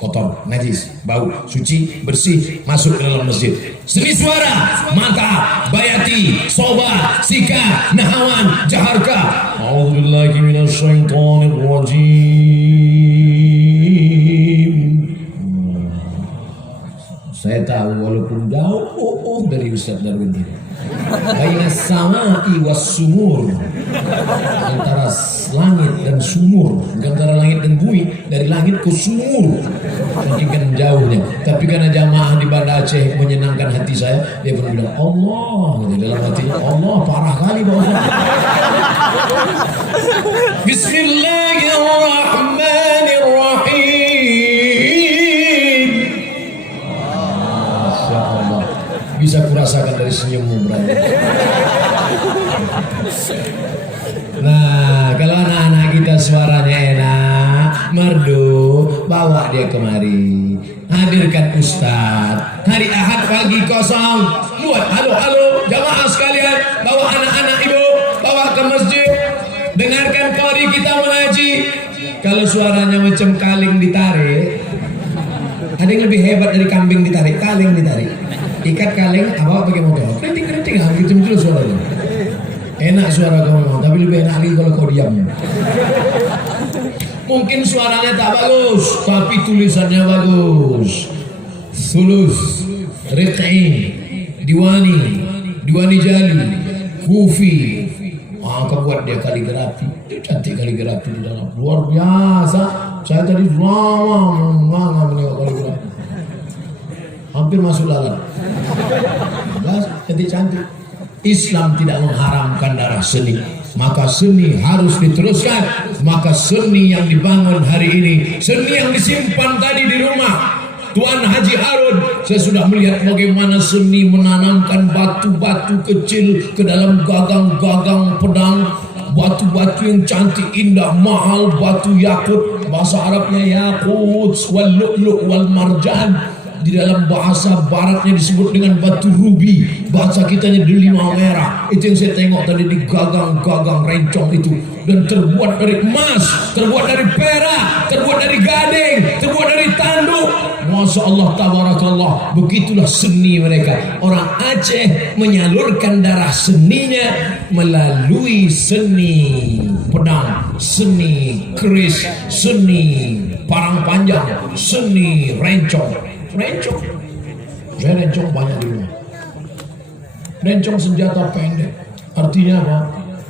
kotor, najis, bau, suci, bersih, masuk ke dalam masjid. Seni suara, mata, bayati, soba, sika, nahawan, jaharka. A'udzubillahi minasyaitonir rajim. Saya tahu walaupun jauh dari Ustaz Darwin ini. Baina samai was sumur, antara langit dan sumur, bukan antara langit dan bumi, dari langit ke sumur, mungkin kan jauhnya. Tapi karena jamaah di Banda Aceh menyenangkan hati saya, dia pun bilang Allah, gitu, dalam hatinya Allah parah kali bang. Bismillahirrahmanirrahim. komando, bawa dia kemari. Hadirkan Ustadz. Hari Ahad pagi kosong, buat halo jamaah sekalian, bawa anak-anak ibu, bawa ke masjid, dengarkan qori kita mengaji. Kalau suaranya macam kaling ditarik, ada yang lebih hebat dari kambing ditarik, kaling ditarik. Ikat kaling, bawa pakai motor, keriting, gitu suaranya. Enak suara kamu, tapi lebih enak lagi kalau kau diam. Mungkin suaranya tak bagus, tapi tulisannya bagus. Sulus, Riq'i, Diwani Jali, Kufi. Kau buat dia kaligrafi, dia cantik kaligrafi di dalam, luar biasa. Saya tadi lama menengok kaligrafi, hampir masuk lalat. Cantik. Islam tidak mengharamkan darah seni, maka seni harus diteruskan. Maka seni yang dibangun hari ini, seni yang disimpan tadi di rumah Tuan Haji Harun, saya sudah melihat bagaimana seni menanamkan batu-batu kecil ke dalam gagang-gagang pedang, batu-batu yang cantik, indah, mahal, batu yakut, bahasa Arabnya yakut, wal lu'lu' wal marjan. Di dalam bahasa baratnya disebut dengan batu rubi, bahasa kitanya delima merah. Itu yang saya tengok tadi di gagang-gagang rencong itu, dan terbuat dari emas, terbuat dari perak, terbuat dari gading, terbuat dari tanduk. Masya Allah, tabarakallah. Begitulah seni mereka. Orang Aceh menyalurkan darah seninya melalui seni pedang, seni keris, seni parang panjang, seni rencong. Saya rencong banyak di rumah. Rencong senjata pendek. Artinya apa?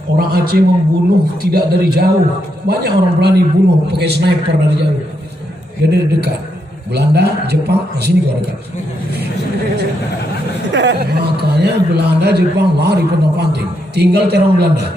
Orang Aceh membunuh tidak dari jauh. Banyak orang berani bunuh pakai sniper dari jauh. Dia dari dekat. Belanda, Jepang, sini kau dekat. Makanya Belanda, Jepang lari pontang-panting. Tinggal terong Belanda.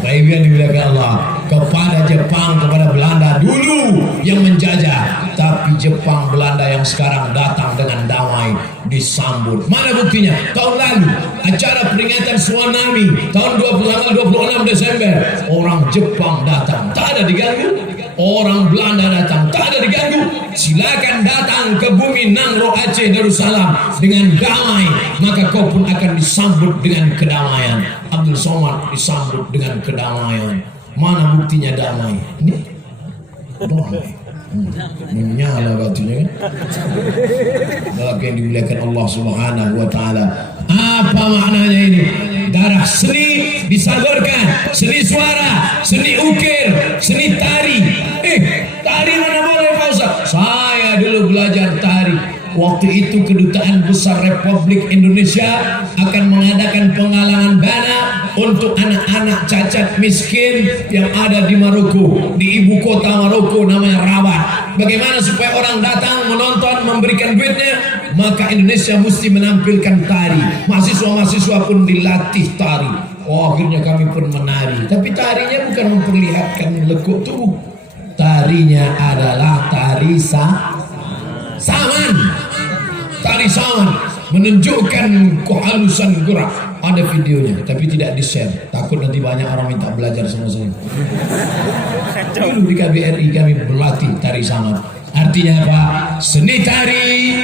Baik yang dimuliakan Allah, kepada Jepang, kepada Belanda dulu yang menjajah, tapi Jepang Belanda yang sekarang datang dengan damai disambut. Mana buktinya? Tahun lalu acara peringatan tsunami tahun 26 Desember, orang Jepang datang, tak ada diganggu. Orang Belanda datang, tak ada diganggu. Silakan datang ke bumi Nangro Aceh Darussalam dengan damai, maka kau pun akan disambut dengan kedamaian. Abdul Somad disambut dengan kedamaian. Mana buktinya damai? Ini damai. Menyala batunya kan? Lagi yang dimuliakan Allah Subhanahu wa Ta'ala. Apa maknanya ini? Darah seni disalurkan, seni suara, seni ukir, seni tari. Tari mana boleh Pak Ustaz? Saya dulu belajar tari. Waktu itu Kedutaan Besar Republik Indonesia akan mengadakan penggalangan dana untuk anak-anak cacat miskin yang ada di Maroko, di ibu kota Maroko namanya Rabat. Bagaimana supaya orang datang menonton, memberikan duitnya? Maka Indonesia mesti menampilkan tari. Mahasiswa-mahasiswa pun dilatih tari. Akhirnya kami pun menari. Tapi tarinya bukan memperlihatkan lekuk tubuh. Tarinya adalah tari saman. Tari saman menunjukkan kehalusan gerak. Ada videonya, tapi tidak di-share. Takut nanti banyak orang minta belajar sama saya. Dulu di KBRI kami berlatih tari saman. Artinya apa? Seni tari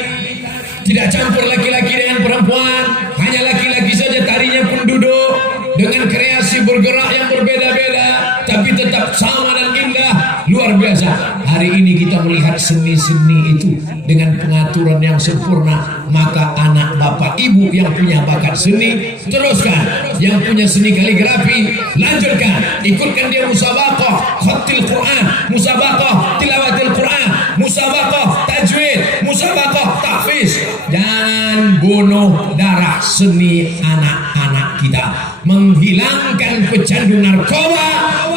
tidak campur laki-laki dengan perempuan, hanya laki-laki saja tarinya pun duduk dengan kreasi bergerak yang berbeda-beda, tapi tetap sama dan indah, luar biasa. Hari ini kita melihat seni-seni itu dengan pengaturan yang sempurna, maka anak bapak ibu yang punya bakat seni, teruskan. Yang punya seni kaligrafi, lanjutkan, ikutkan dia musabaqah khatil Quran, musabaqah tilawatil Quran, musabaqah tajwid, musabaqah tahfiz. Jangan bunuh darah seni anak-anak kita. Menghilangkan pecandu narkoba,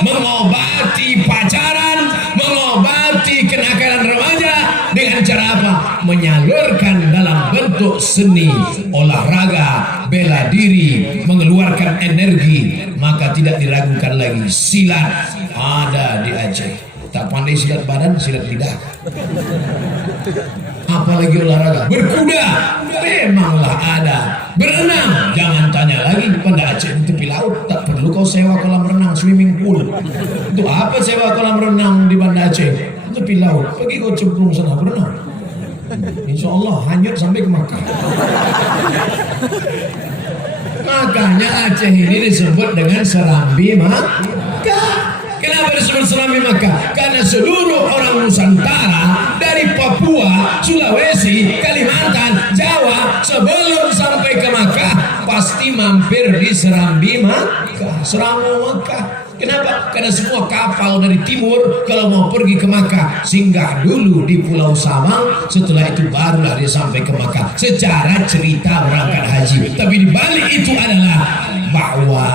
mengobati pacaran, mengobati kenakalan remaja dengan cara apa? Menyalurkan dalam bentuk seni, olahraga, bela diri, mengeluarkan energi. Maka tidak diragukan lagi, silat ada di Aceh. Tak pandai silat badan, silat lidah. apalagi olahraga. Berkuda memanglah ada. Berenang jangan tanya lagi. Banda Aceh di tepi laut tak perlu kau sewa kolam renang, swimming pool. Itu apa sewa kolam renang di Banda Aceh? Tepi laut, pergi kau cemplung sana berenang. Insya Allah hanyut sampai ke Makkah. Makanya Aceh ini disebut dengan Serambi Makkah. Kenapa disebut Serambi Makkah? Karena seluruh orang Nusantara dari Papua, Sulawesi, Kalimantan, Jawa sebelum sampai ke Makkah pasti mampir di Serambi Makkah, Serambi Makkah. Kenapa? Karena semua kapal dari timur kalau mau pergi ke Makkah singgah dulu di Pulau Samang, setelah itu barulah dia sampai ke Makkah. Secara cerita berangkat haji. Tapi di balik itu adalah bahwa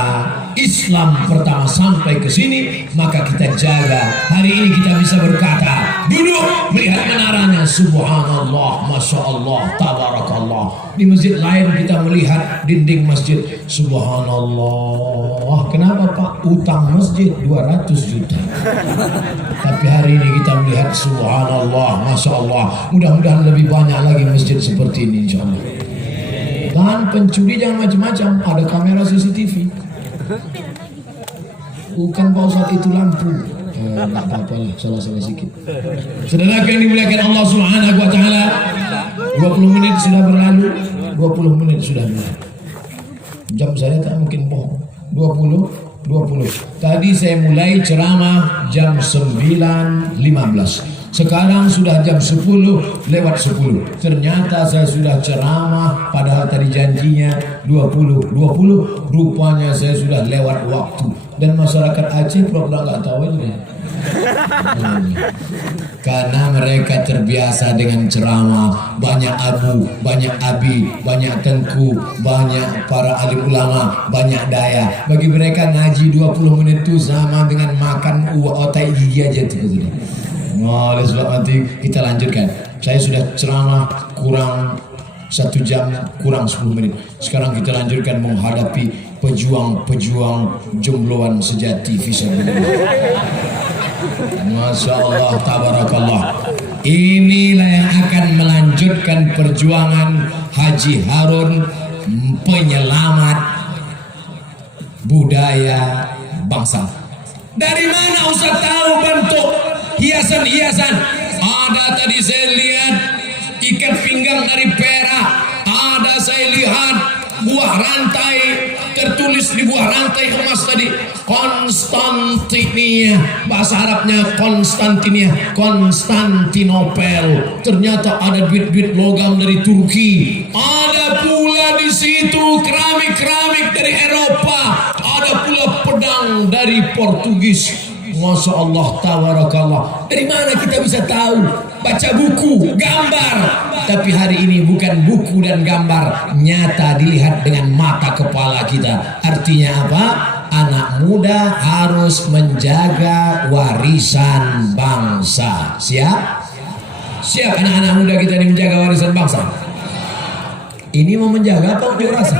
Islam pertama sampai ke sini, maka kita jaga. Hari ini kita bisa berkata, duduk melihat menaranya, subhanallah, masya Allah, tabarakallah. Di masjid lain kita melihat dinding masjid, subhanallah. Kenapa Pak? Utang masjid 200 juta. Tapi hari ini kita melihat subhanallah, masya Allah. Mudah-mudahan lebih banyak lagi masjid seperti ini, insya Allah. Dan pencuri jangan macam-macam, ada kamera CCTV. Bukan Pak Ustaz itu lampu. Enggak apa-apa lah, salah-salah sikit. Saudara yang dimuliakan Allah Subhanahu wa taala, 20 menit sudah berlalu, 20 menit sudah berlalu. Jam saya tak mungkin bohong. 20. Tadi saya mulai ceramah jam 9.15. Sekarang sudah jam 10 lewat 10. Ternyata saya sudah ceramah padahal tadi janjinya 20. Rupanya saya sudah lewat waktu. Dan masyarakat Aceh pura-pura nggak tahu ini. Karena mereka terbiasa dengan ceramah, banyak abu, banyak abi, banyak tengku, banyak para alim ulama, banyak daya. Bagi mereka ngaji 20 menit itu sama dengan makan otak gigi aja tuh. Oleh sebab nanti kita lanjutkan. Saya sudah ceramah kurang 1 jam, kurang 10 menit. Sekarang kita lanjutkan menghadapi pejuang-pejuang jombloan sejati fisabilillah. Masya Allah, tabarakallah. Inilah yang akan melanjutkan perjuangan Haji Harun, penyelamat budaya bangsa. Dari mana Ustaz tahu bentuk hiasan-hiasan? Ada tadi saya lihat ikat pinggang dari perak, ada saya lihat buah rantai, tertulis di buah rantai emas tadi Konstantinia, bahasa Arabnya Konstantinopel. Ternyata ada duit-duit logam dari Turki, ada pula di situ keramik-keramik dari Eropa, ada pula pedang dari Portugis. Masya Allah, tabarakallah. Dari mana kita bisa tahu? Baca buku, gambar. Tapi hari ini bukan buku dan gambar, nyata dilihat dengan mata kepala kita. Artinya apa? Anak muda harus menjaga warisan bangsa. Siap? Siap anak-anak muda kita ini menjaga warisan bangsa. Ini mau menjaga apa unjuk rasa?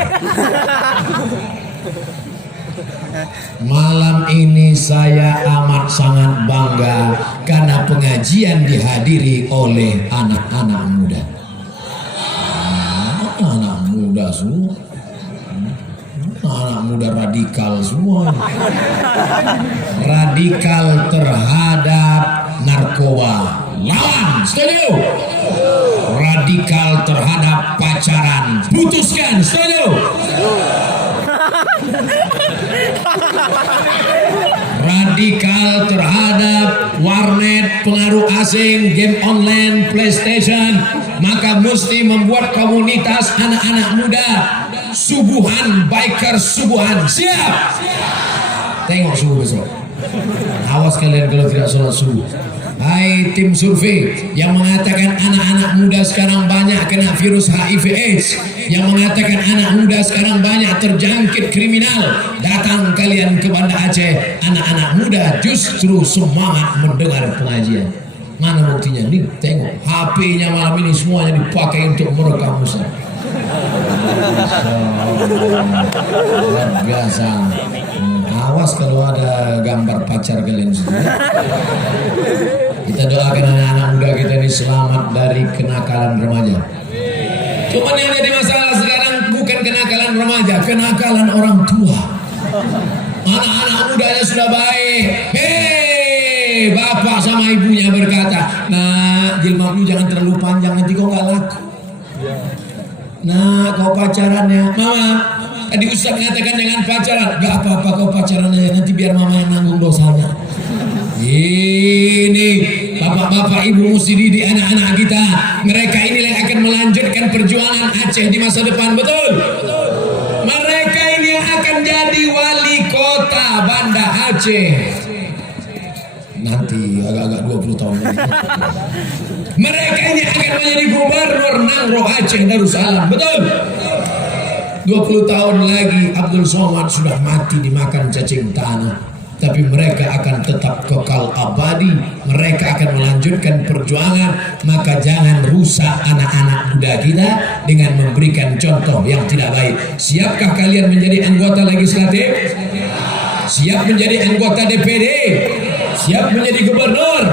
Malam ini saya amat sangat bangga karena pengajian dihadiri oleh anak-anak muda. Anak muda semua. Anak muda radikal semua. Radikal terhadap narkoba. Lawan, setuju? Radikal terhadap pacaran. Putuskan, setuju? Radikal terhadap warnet, pengaruh asing, game online, PlayStation, maka mesti membuat komunitas anak-anak muda subuhan, biker subuhan. Siap? Tengok subuh besok. Awas kalian kalau tidak sholat subuh. Hai tim survei yang mengatakan anak-anak muda sekarang banyak kena virus HIV AIDS, yang mengatakan anak muda sekarang banyak terjangkit kriminal, datang kalian ke Banda Aceh, anak-anak muda justru semangat mendengar pengajian. Mana buktinya? Nih, tengok HP-nya malam ini semuanya dipakai untuk merekam Ustaz. Luar biasa. Awas kalau ada gambar pacar kalian semua. Kita doakan anak-anak muda kita ini selamat dari kenakalan remaja. Cuman yang jadi masalah sekarang bukan kenakalan remaja, kenakalan orang tua. Anak-anak mudanya sudah baik. Hei, bapak sama ibunya berkata, nah jilbab lu jangan terlalu panjang nanti kau nggak laku. Nah kau pacarannya, mama. Tadi Ustaz mengatakan jangan pacaran. Gak apa-apa kau pacaran aja, nanti biar mama yang nanggung dosanya. Ini bapak-bapak ibu mesti didik anak-anak kita. Mereka inilah yang akan melanjutkan perjuangan Aceh di masa depan, betul? Mereka ini yang akan jadi wali kota Banda Aceh. Nanti agak-agak 20 tahun lagi. Mereka ini akan menjadi gubernur Nangro Aceh Darussalam, betul? 20 tahun lagi Abdul Somad sudah mati dimakan cacing tanah. Tapi mereka akan tetap kekal abadi. Mereka akan melanjutkan perjuangan. Maka jangan rusak anak-anak muda kita dengan memberikan contoh yang tidak baik. Siapkah kalian menjadi anggota legislatif? Siap menjadi anggota DPD? Siap menjadi gubernur?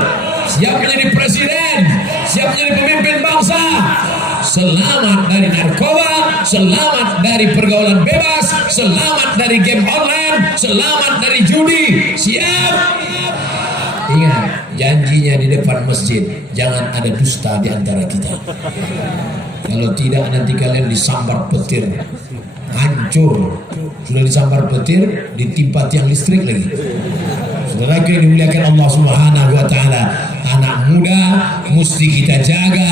Siap menjadi presiden? Siap menjadi pemimpin bangsa? Selamat dari narkoba, selamat dari pergaulan bebas, selamat dari game online, selamat dari judi. Siap? Ingat, janjinya di depan masjid, jangan ada dusta di antara kita. Kalau tidak nanti kalian disambar petir, hancur. Sudah disambar petir, ditimpa tiang listrik lagi. Saudara yang dimuliakan Allah Subhanahu wa taala, anak muda mesti kita jaga.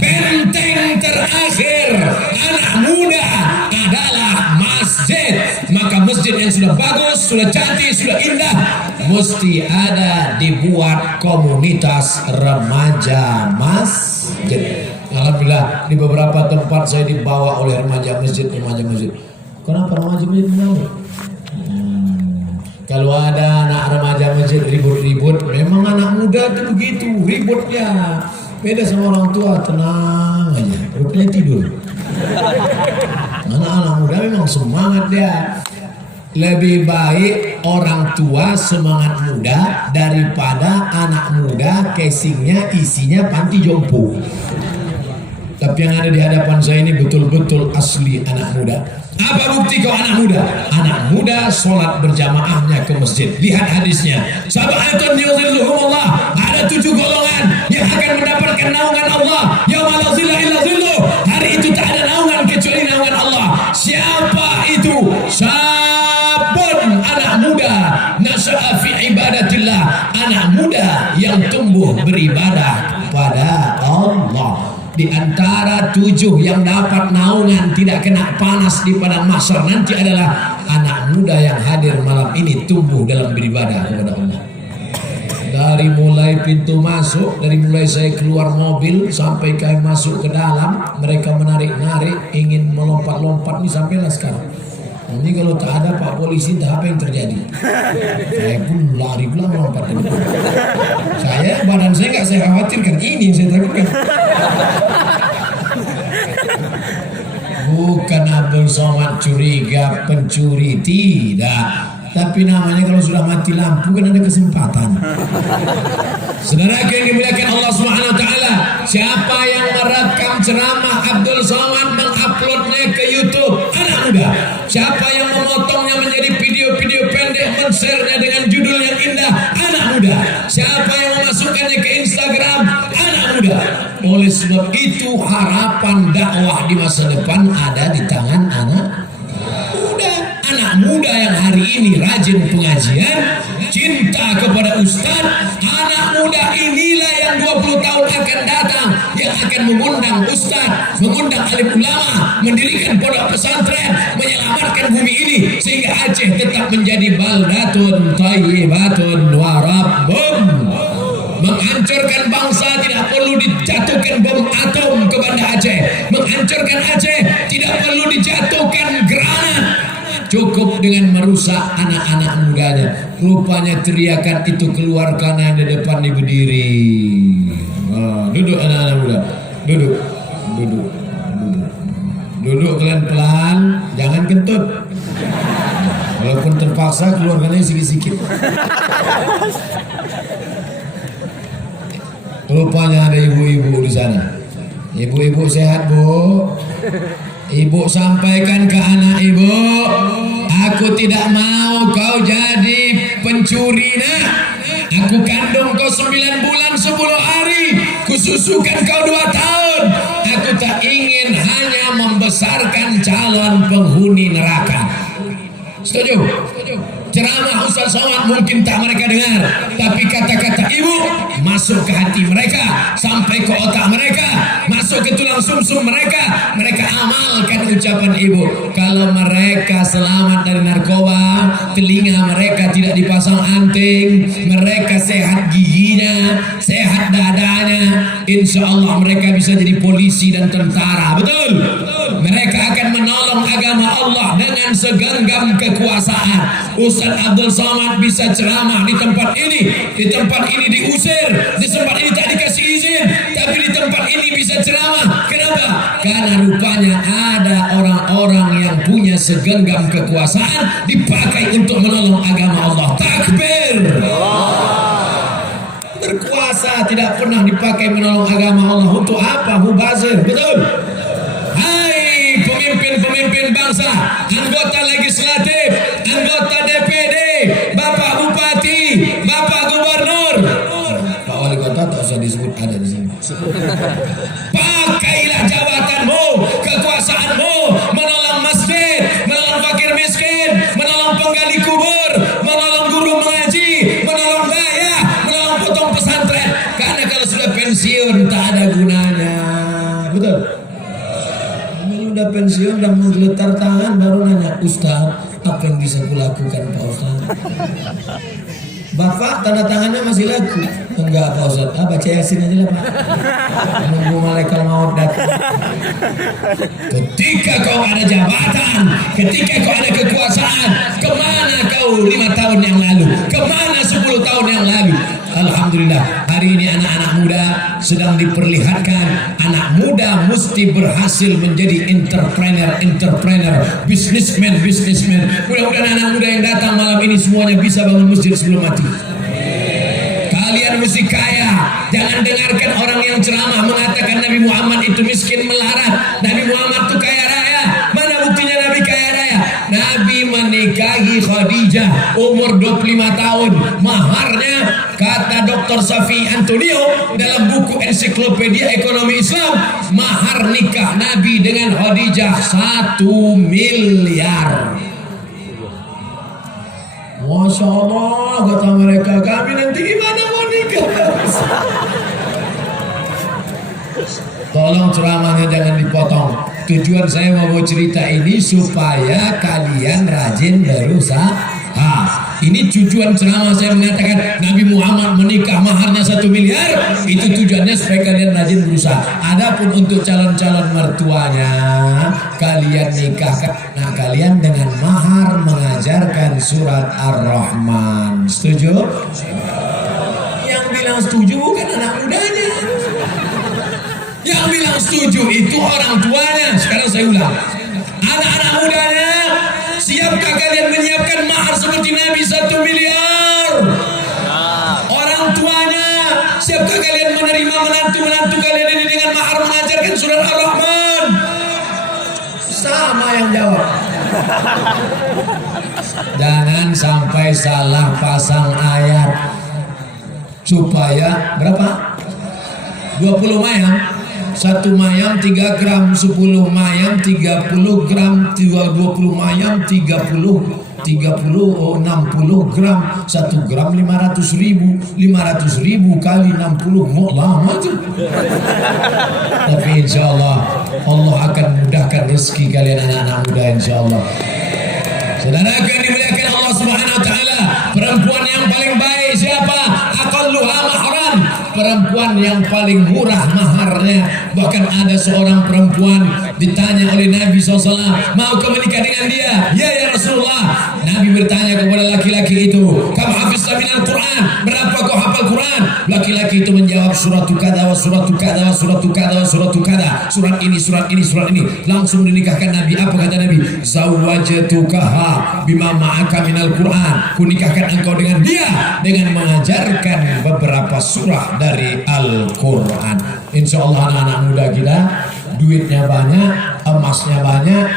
Benteng terakhir anak muda adalah masjid. Maka masjid yang sudah bagus, sudah cantik, sudah indah, mesti ada dibuat komunitas remaja masjid. Alhamdulillah di beberapa tempat saya dibawa oleh remaja masjid. Kenapa remaja masjid mau? Kalau ada anak remaja masjid ribut-ribut, memang anak muda itu begitu ributnya. Beda sama orang tua, tenang aja, rupanya tidur. Anak-anak muda memang semangat dia. Lebih baik orang tua semangat muda daripada anak muda casingnya isinya panti jompo. Tapi yang ada di hadapan saya ini betul-betul asli anak muda. Apa bukti kau anak muda? Anak muda sholat berjamaahnya ke masjid. Lihat hadisnya. Sab'atun yuzilluhumullah. Ada 7 golongan yang akan mendapatkan naungan Allah. Yauma la zilla illa zilluh. Hari itu tak ada naungan kecuali naungan Allah. Siapa itu? Sabun anak muda nasya'a fi ibadatillah. Anak muda yang tumbuh beribadah kepada Allah. Di antara 7 yang dapat naungan tidak kena panas di padang mahsyar nanti adalah anak muda yang hadir malam ini tumbuh dalam beribadah kepada Allah. Dari mulai pintu masuk, dari mulai saya keluar mobil sampai kami masuk ke dalam, mereka menarik-narik ingin melompat-lompat nih sampailah sekarang. Ini kalau tak ada Pak Polisi, tak apa yang terjadi. Saya pun lari pulang melompat. Badan saya nggak saya khawatirkan, ini yang saya takutkan. Bukan Abdul Somad curiga pencuri, tidak. Tapi namanya kalau sudah mati lampu kan ada kesempatan. Saudara yang dimuliakan Allah Subhanahu wa taala, siapa yang merekam ceramah Abdul Somad menguploadnya ke YouTube? Anak muda. Siapa yang memotongnya menjadi video-video pendek, men-share-nya dengan judul yang indah? Anak muda. Siapa yang memasukkannya ke Instagram? Anak muda. Oleh sebab itu harapan dakwah di masa depan ada di tangan anak muda. Anak muda yang hari ini rajin pengajian, cinta kepada Ustaz. Anak muda inilah yang 20 tahun akan datang, yang akan mengundang Ustaz, mengundang alim ulama, mendirikan pondok pesantren, menyelamatkan bumi ini sehingga Aceh tetap menjadi baldatun thayyibatun wa rabbun. Menghancurkan bangsa tidak perlu dijatuhkan bom atom ke Banda Aceh. Menghancurkan Aceh tidak perlu dijatuhkan granat. Cukup dengan merusak anak-anak mudanya. Rupanya teriakan itu keluar karena yang di depan ini berdiri. Duduk anak-anak muda. Duduk. Duduk pelan-pelan, jangan kentut. Walaupun terpaksa keluarkannya sikit-sikit. Rupanya ada ibu-ibu di sana. Ibu-ibu sehat, Bu? Ibu sampaikan ke anak ibu, aku tidak mau kau jadi pencuri, nak. Aku kandung kau 9 bulan 10 hari, kususukan kau 2 tahun. Aku tak ingin hanya membesarkan calon penghuni neraka. Setuju? Ceramah Ustaz Somad mungkin tak mereka dengar, tapi kata-kata ibu masuk ke hati mereka, sampai ke otak mereka, masuk ke tulang sumsum mereka. Mereka amalkan ucapan ibu. Kalau mereka selamat dari narkoba, telinga mereka tidak dipasang anting, mereka sehat giginya, sehat dadanya, insya Allah mereka bisa jadi polisi dan tentara. Betul? Mereka akan menolong agama Allah dengan segenggam kekuasaan. Ustaz Abdul Somad bisa ceramah di tempat ini diusir, di tempat ini tak dikasih izin, tapi di tempat ini bisa ceramah. Kenapa? Karena rupanya ada orang-orang yang punya segenggam kekuasaan dipakai untuk menolong agama Allah. Takbir! Berkuasa tidak pernah dipakai menolong agama Allah. Untuk apa? Mubazir. Betul? Hai pemimpin-pemimpin bangsa, anggota legislatif, anggota DPD, Bapak Bupati, Bapak Gubernur, Pak Wali Kota tak usah disebut ada di sini. Pakailah jabatanmu, kekuasaanmu, menolong masjid, menolong fakir miskin, menolong penggali kubur, menolong guru mengaji, menolong daya, menolong potong pesantren. Karena kalau sudah pensiun tak ada gunanya. Betul? Udah pensiun dan menggeletar tangan baru nanya, Ustaz, apa yang bisa kulakukan Pak Ustaz? Bapak tanda tangannya masih laku? Enggak Pak Ustaz, baca Yasin aja lah Pak, menunggu malaikat maut datang. Ketika kau ada jabatan, ketika kau ada kekuasaan, kemana kau 5 tahun yang lalu, kemana 10 tahun yang lalu? Alhamdulillah, hari ini anak-anak muda sedang diperlihatkan. Anak muda mesti berhasil menjadi entrepreneur, businessman. Mudah-mudahan anak muda yang datang malam ini semuanya bisa bangun masjid sebelum mati. Kalian mesti kaya. Jangan dengarkan orang yang ceramah mengatakan Nabi Muhammad itu miskin melarat, Nabi Muhammad itu kaya raya. Mana buktinya Nabi kaya raya? Nabi menikahi Khadijah umur 25 tahun. Maharnya, kata Dr. Safi Antonio dalam buku Ensiklopedia Ekonomi Islam, mahar nikah Nabi dengan Khadijah 1 miliar. Masya Allah, kata mereka, kami nanti gimana mau nikah? Tolong ceramahnya jangan dipotong. Tujuan saya mau cerita ini supaya kalian rajin berusaha. Ini tujuan ceramah saya mengatakan Nabi Muhammad menikah maharnya 1 miliar. Itu tujuannya supaya kalian rajin berusaha. Adapun untuk calon-calon mertuanya, kalian nikahkan anak kalian dengan mahar mengajarkan surat Ar-Rahman. Setuju? Yang bilang setuju bukan anak mudanya. Yang bilang setuju itu orang tuanya. Sekarang saya ulang, anak-anak mudanya, siapkah kalian menyiapkan mahar seperti Nabi 1 miliar? Orang tuanya, siapkah kalian menerima menantu kalian ini dengan mahar mengajarkan surat Ar-Rahman? Sama yang jawab. Jangan sampai salah pasang ayat. Supaya berapa? 20 mayang. 1 mayang 3 gram, 10 mayang 30 gram, 20 mayang 60 gram, 1 gram 500 ribu, 500 ribu kali 60, mau lama tuh. Tapi insya Allah akan mudahkan rezeki kalian anak-anak muda insya Allah. Saudara yang dimuliakan Allah Subhanahu Wa Taala, perempuan yang paling baik siapa? Aqalluha mahran, perempuan yang paling murah maharnya. Bahkan ada seorang perempuan ditanya oleh Nabi SAW, mau kau menikah dengan dia? Ya Rasulullah. Nabi bertanya kepada laki-laki itu, kamu hafizta minal Quran, berapa kau hafal Quran? Laki-laki laki-laki itu menjawab surat kada wa surat kada wa surat kada wa surat kada, surat ini surat ini surat ini, langsung dinikahkan Nabi. Apa kata Nabi? Zawwajtukaha bima ma'aka minal Quran, kunikahkan engkau dengan dia dengan mengajarkan beberapa surah dari Al-Quran. Insya Allah anak-anak muda kita duitnya banyak, emasnya banyak,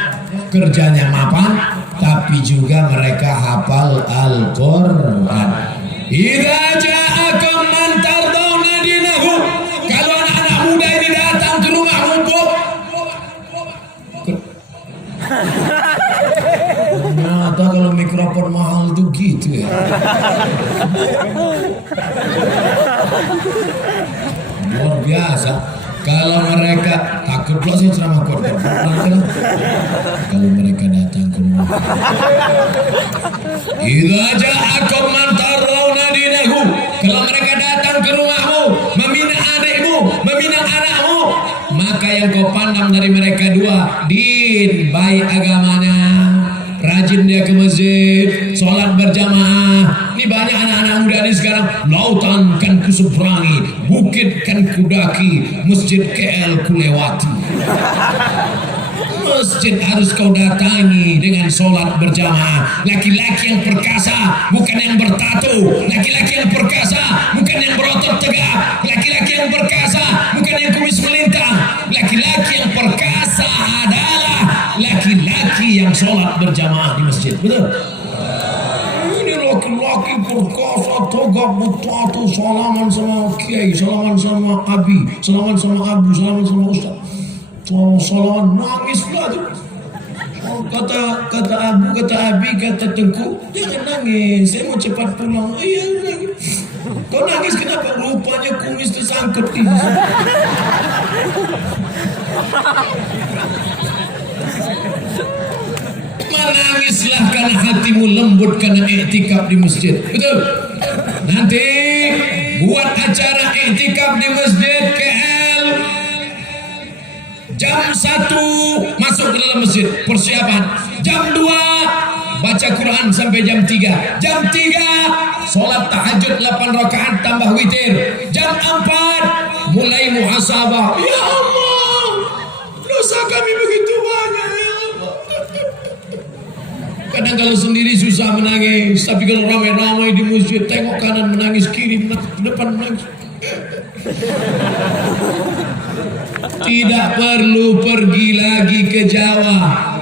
kerjanya mapan, tapi juga mereka hafal Al-Quran. Idza ja'akum man tardawna dinahu, kalau anak-anak muda ini datang ke rumahmu, ternyata kalau mikrofon mahal itu gitu ya. Luar biasa. Kalau mereka takut pula saya ceramah khotbah. Kalau mereka datang ke rumah. Idza ja'akum man tarawna dinahu, kalau mereka datang ke rumahmu, meminang adikmu, meminang anakmu, maka yang kau pandang dari mereka dua, din, baik agamanya, rajin dia ke masjid, sholat berjamaah. Ini banyak anak-anak muda ini sekarang, lautan kan ku seberangi, bukit kan ku daki, masjid KL ku lewati. Masjid harus kau datangi dengan sholat berjamaah. Laki-laki yang perkasa, bukan yang bertato. Laki-laki yang perkasa, bukan yang berotot tegak. Laki-laki yang perkasa, bukan yang kumis melintang. Laki-laki yang perkasa adalah laki-laki yang sholat berjamaah di masjid. Betul? Ini laki-laki perkasa, tegak, bertato, salaman sama kiai, salaman sama abi, salaman sama abu, salaman sama ustaz. Salaman nangis lah tu. Kata abu, kata abi, kata tengku, jangan nangis, saya mau cepat pulang. Iya, nangis. Kau nangis kenapa? Rupanya kumis tersangkut di sini. Menangislah karena hatimu lembut karena iktikaf di masjid. Betul? Nanti buat acara iktikaf di masjid KL. Jam 1 masuk ke dalam masjid, persiapan. Jam 2 baca Quran sampai jam 3. Jam 3 sholat tahajud 8 rakaat tambah witir. Jam 4 mulai muhasabah. Ya Allah, dosa kami begitu banyak ya Allah. Kadang kalau sendiri susah menangis, tapi kalau ramai-ramai di masjid, tengok kanan menangis, kiri menangis, depan menangis. Tidak perlu pergi lagi ke Jawa,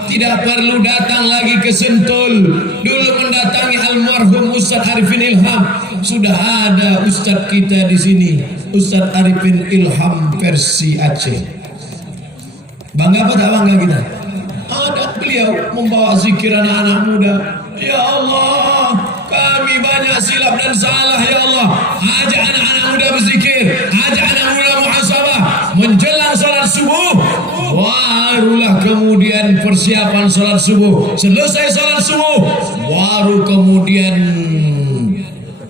tidak perlu datang lagi ke Sentul. Dulu mendatangi almarhum Ustaz Arifin Ilham, sudah ada Ustaz kita di sini, Ustaz Arifin Ilham versi Aceh. Bangga apa tak bangga kita? Ada beliau membawa zikir anak-anak muda. Ya Allah, kami banyak silap dan salah ya Allah. Ajak anak-anak muda berzikir, ajak anak muda muhasabah. Menjelang salat subuh, barulah kemudian persiapan salat subuh. Selesai salat subuh, baru kemudian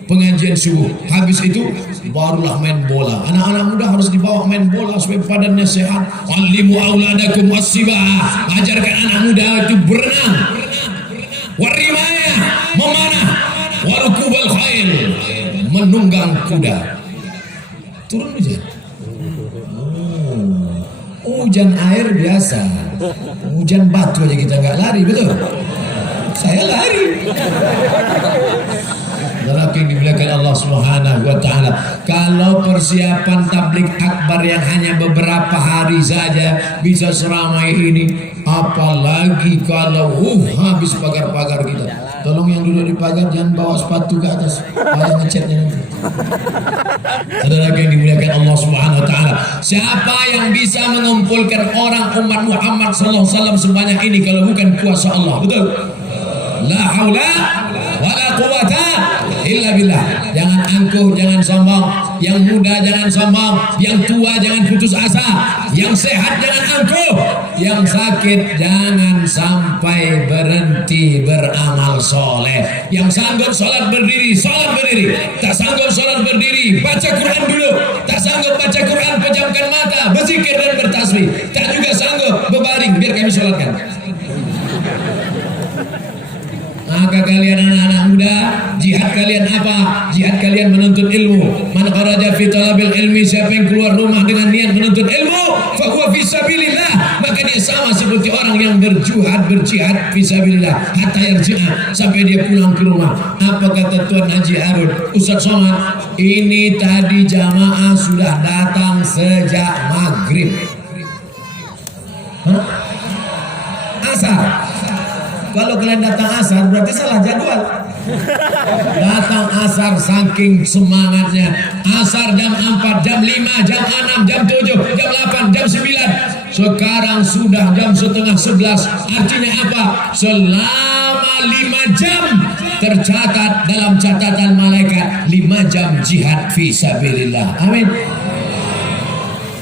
pengajian subuh. Habis itu barulah main bola. Anak-anak muda harus dibawa main bola supaya badannya sehat. Alimu auladakum wasibah. Ajarkan anak muda itu berenang, warimaya, memanah, warukubal khail, menunggang kuda. Turun aja. Hujan air biasa, hujan batu aja kita nggak lari, betul? Saya lari. Lelaki yang dimuliakan Allah Subhanahu wa taala. Kalau persiapan tablik akbar yang hanya beberapa hari saja bisa seramai ini, apalagi kalau habis pagar-pagar kita. Tolong yang duduk di pagar jangan bawa sepatu ke atas, banyak ngecatnya nanti. Saudara yang dimuliakan Allah Subhanahu wa taala, siapa yang bisa mengumpulkan orang umat Muhammad sallallahu alaihi wasallam sebanyak ini kalau bukan kuasa Allah? Betul? La haula wala quwata illa billah. Jangan angkuh, jangan sombong. Yang muda jangan sombong, yang tua jangan putus asa, yang sehat jangan angkuh, yang sakit jangan sampai berhenti beramal soleh. Yang sanggup sholat berdiri, tak sanggup sholat berdiri, baca Quran dulu. Tak sanggup baca Quran, pejamkan mata, berzikir dan bertasbih. Tak juga sanggup berbaring, biar kami sholatkan. Maka kalian anak-anak muda, jihad jihad kalian apa? Jihad kalian menuntut ilmu. Man kharaja fi talabil ilmi, siapa yang keluar rumah dengan niat menuntut ilmu, fa huwa fi sabilillah, maka dia sama seperti orang yang berjihad fi sabilillah hatta yarji'a, sampai dia pulang ke rumah. Apa kata Tuan Haji Harun? Ustaz Somad, ini tadi jamaah sudah datang sejak maghrib. Hah? Asar. Kalau kalian datang asar berarti salah jadwal. Datang asar saking semangatnya. Asar jam 4, jam 5, jam 6, jam 7, jam 8, jam 9. Sekarang sudah jam setengah 11. Artinya apa? Selama 5 jam tercatat dalam catatan malaikat 5 jam jihad fi sabilillah. Amin.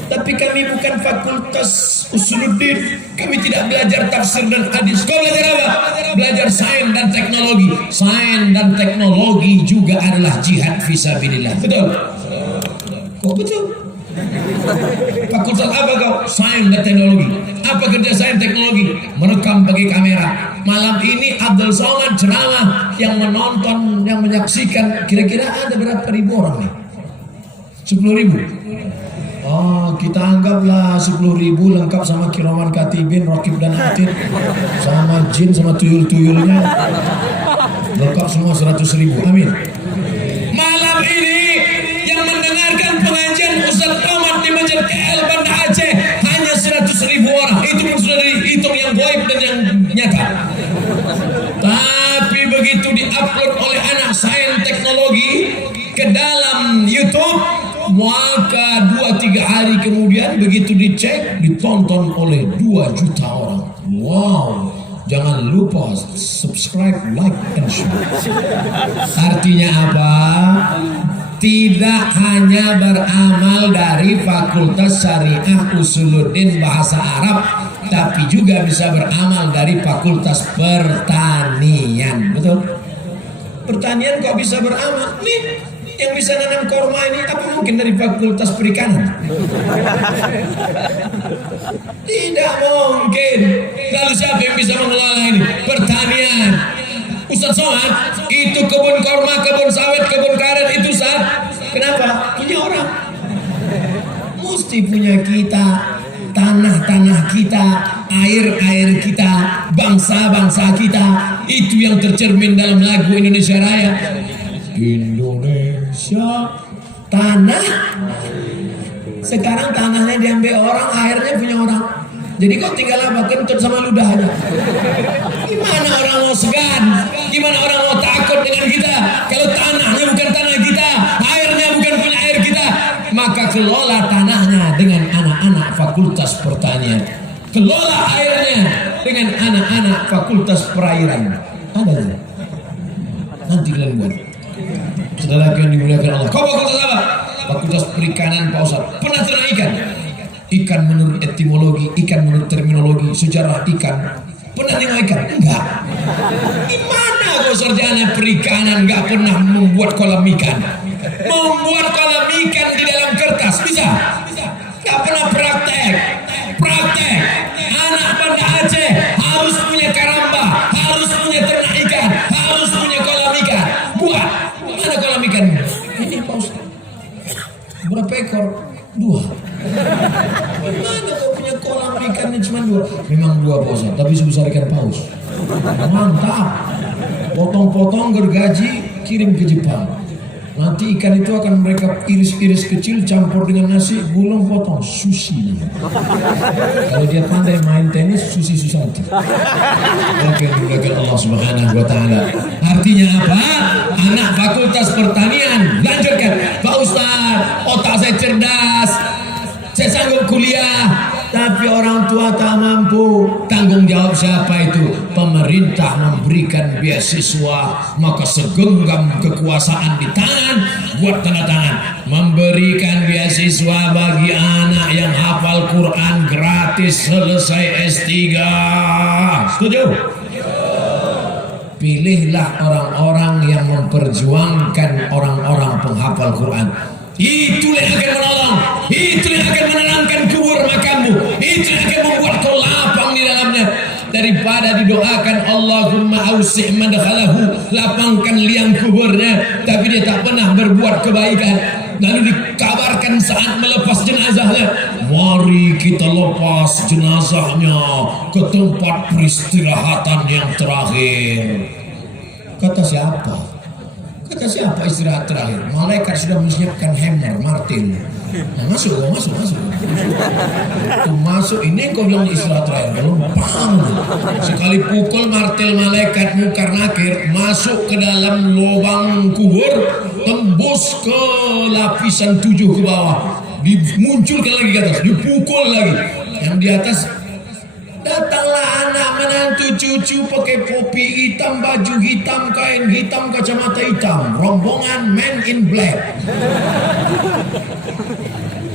Tapi kami bukan fakultas usuluddin, kami tidak belajar tafsir dan hadis. Kau belajar apa? Belajar sains dan teknologi. Sains dan teknologi juga adalah jihad fisabilillah. Betul? Kok betul? Fakultas apa kau? Sains dan teknologi. Apa kerja sains teknologi? Merekam pakai kamera. Malam ini Abdul Somad ceramah, yang menonton, yang menyaksikan kira-kira ada berapa ribu orang nih? 10.000. Oh, kita anggaplah 10.000 lengkap sama kiraman katibin, rakib dan atid, sama jin, sama tuyul-tuyulnya, lengkap semua 100.000. Amin. Malam ini yang mendengarkan pengajian Ustaz Ahmad di Masjid KL Banda Aceh hanya 100.000 orang. Itu pun sudah dihitung yang goib dan yang nyata. Tapi begitu diupload oleh anak sains teknologi ke dalam YouTube, maka 2-3 hari kemudian begitu dicek, ditonton oleh 2 juta orang. Wow, jangan lupa subscribe, like, and share. Artinya apa? Tidak hanya beramal dari Fakultas Syariah Usuluddin Bahasa Arab, tapi juga bisa beramal dari Fakultas Pertanian. Betul? Pertanian kok bisa beramal? Nih, yang bisa nanam korma ini apa mungkin dari Fakultas Perikanan? Tidak mungkin. Lalu siapa yang bisa mengelola ini? Pertanian. Ustaz Somad, itu kebun korma, kebun sawit, kebun karet itu Ustaz. Kenapa? Punya orang. Mesti punya kita, tanah-tanah kita, air-air kita, bangsa-bangsa kita. Itu yang tercermin dalam lagu Indonesia Raya. Indonesia tanah. Sekarang tanahnya diambil orang, airnya punya orang. Jadi kau tinggal apa? Kentut sama ludahnya. Gimana orang mau segan? Gimana orang mau takut dengan kita? Kalau tanahnya bukan tanah kita, airnya bukan punya air kita, maka kelola tanahnya dengan anak-anak Fakultas Pertanian. Kelola airnya dengan anak-anak Fakultas Perairan. Ada. Nanti kalian buat. Saudara yang dimuliakan Allah. Kau fakultas apa? Fakultas Perikanan Pak Ustaz. Pernah ternak ikan? Ikan menurut etimologi, ikan menurut terminologi, sejarah ikan. Pernah nengok ikan? Enggak. Gimana kau sarjana perikanan enggak pernah membuat kolam ikan? Membuat kolam ikan di dalam kertas bisa? Enggak pernah praktek. Praktek. Anak Banda Aceh harus punya karamba, harus punya ternak ikan, harus punya kolam ikan. Buat. Mana kolam ikan? Ini Pak Ustaz. Berapa ekor? 2. Mana kau punya kolam ikannya cuma 2? Memang 2 Pak Ustaz, tapi sebesar ikan paus. Mantap. Potong-potong gergaji kirim ke Jepang. Nanti ikan itu akan mereka iris-iris kecil, campur dengan nasi, gulung, potong, sushi. Kalau dia pandai main tenis, sushi Susanti. Oke, dimuliakan Allah Subhanahu wa Ta'ala. Artinya apa? Anak Fakultas Pertanian. Lanjutkan, Pak Ustaz, otak saya cerdas, saya sanggup kuliah, tapi orang tua tak mampu. Tanggung jawab siapa itu? Pemerintah memberikan beasiswa, maka segenggam kekuasaan di tangan, buat tanda tangan, memberikan beasiswa bagi anak yang hafal Quran gratis selesai S3. Setuju? Pilihlah orang-orang yang memperjuangkan orang-orang penghafal Quran. Itulah yang akan menolong, itulah yang akan menenangkan kubur makammu, itulah yang akan membuat kau lapang di dalamnya. daripada didoakan Allahumma ausih madkhalahu, lapangkan liang kuburnya, tapi dia tak pernah berbuat kebaikan. Lalu dikabarkan saat melepas jenazahnya, mari kita lepas jenazahnya ke tempat peristirahatan yang terakhir. Kata siapa? Kata siapa istirahat terakhir? Malaikat sudah menyiapkan hammer, martil. Nah, masuk. Masuk ini kau bilang istirahat terakhir. Kalau paham, sekali pukul martil malaikat mungkar nakir masuk ke dalam lubang kubur, tembus ke lapisan 7 ke bawah, dimunculkan lagi ke atas, dipukul lagi. Yang di atas, datanglah anak menantu cucu pakai topi hitam, baju hitam, kain hitam, kacamata hitam, rombongan Men in Black.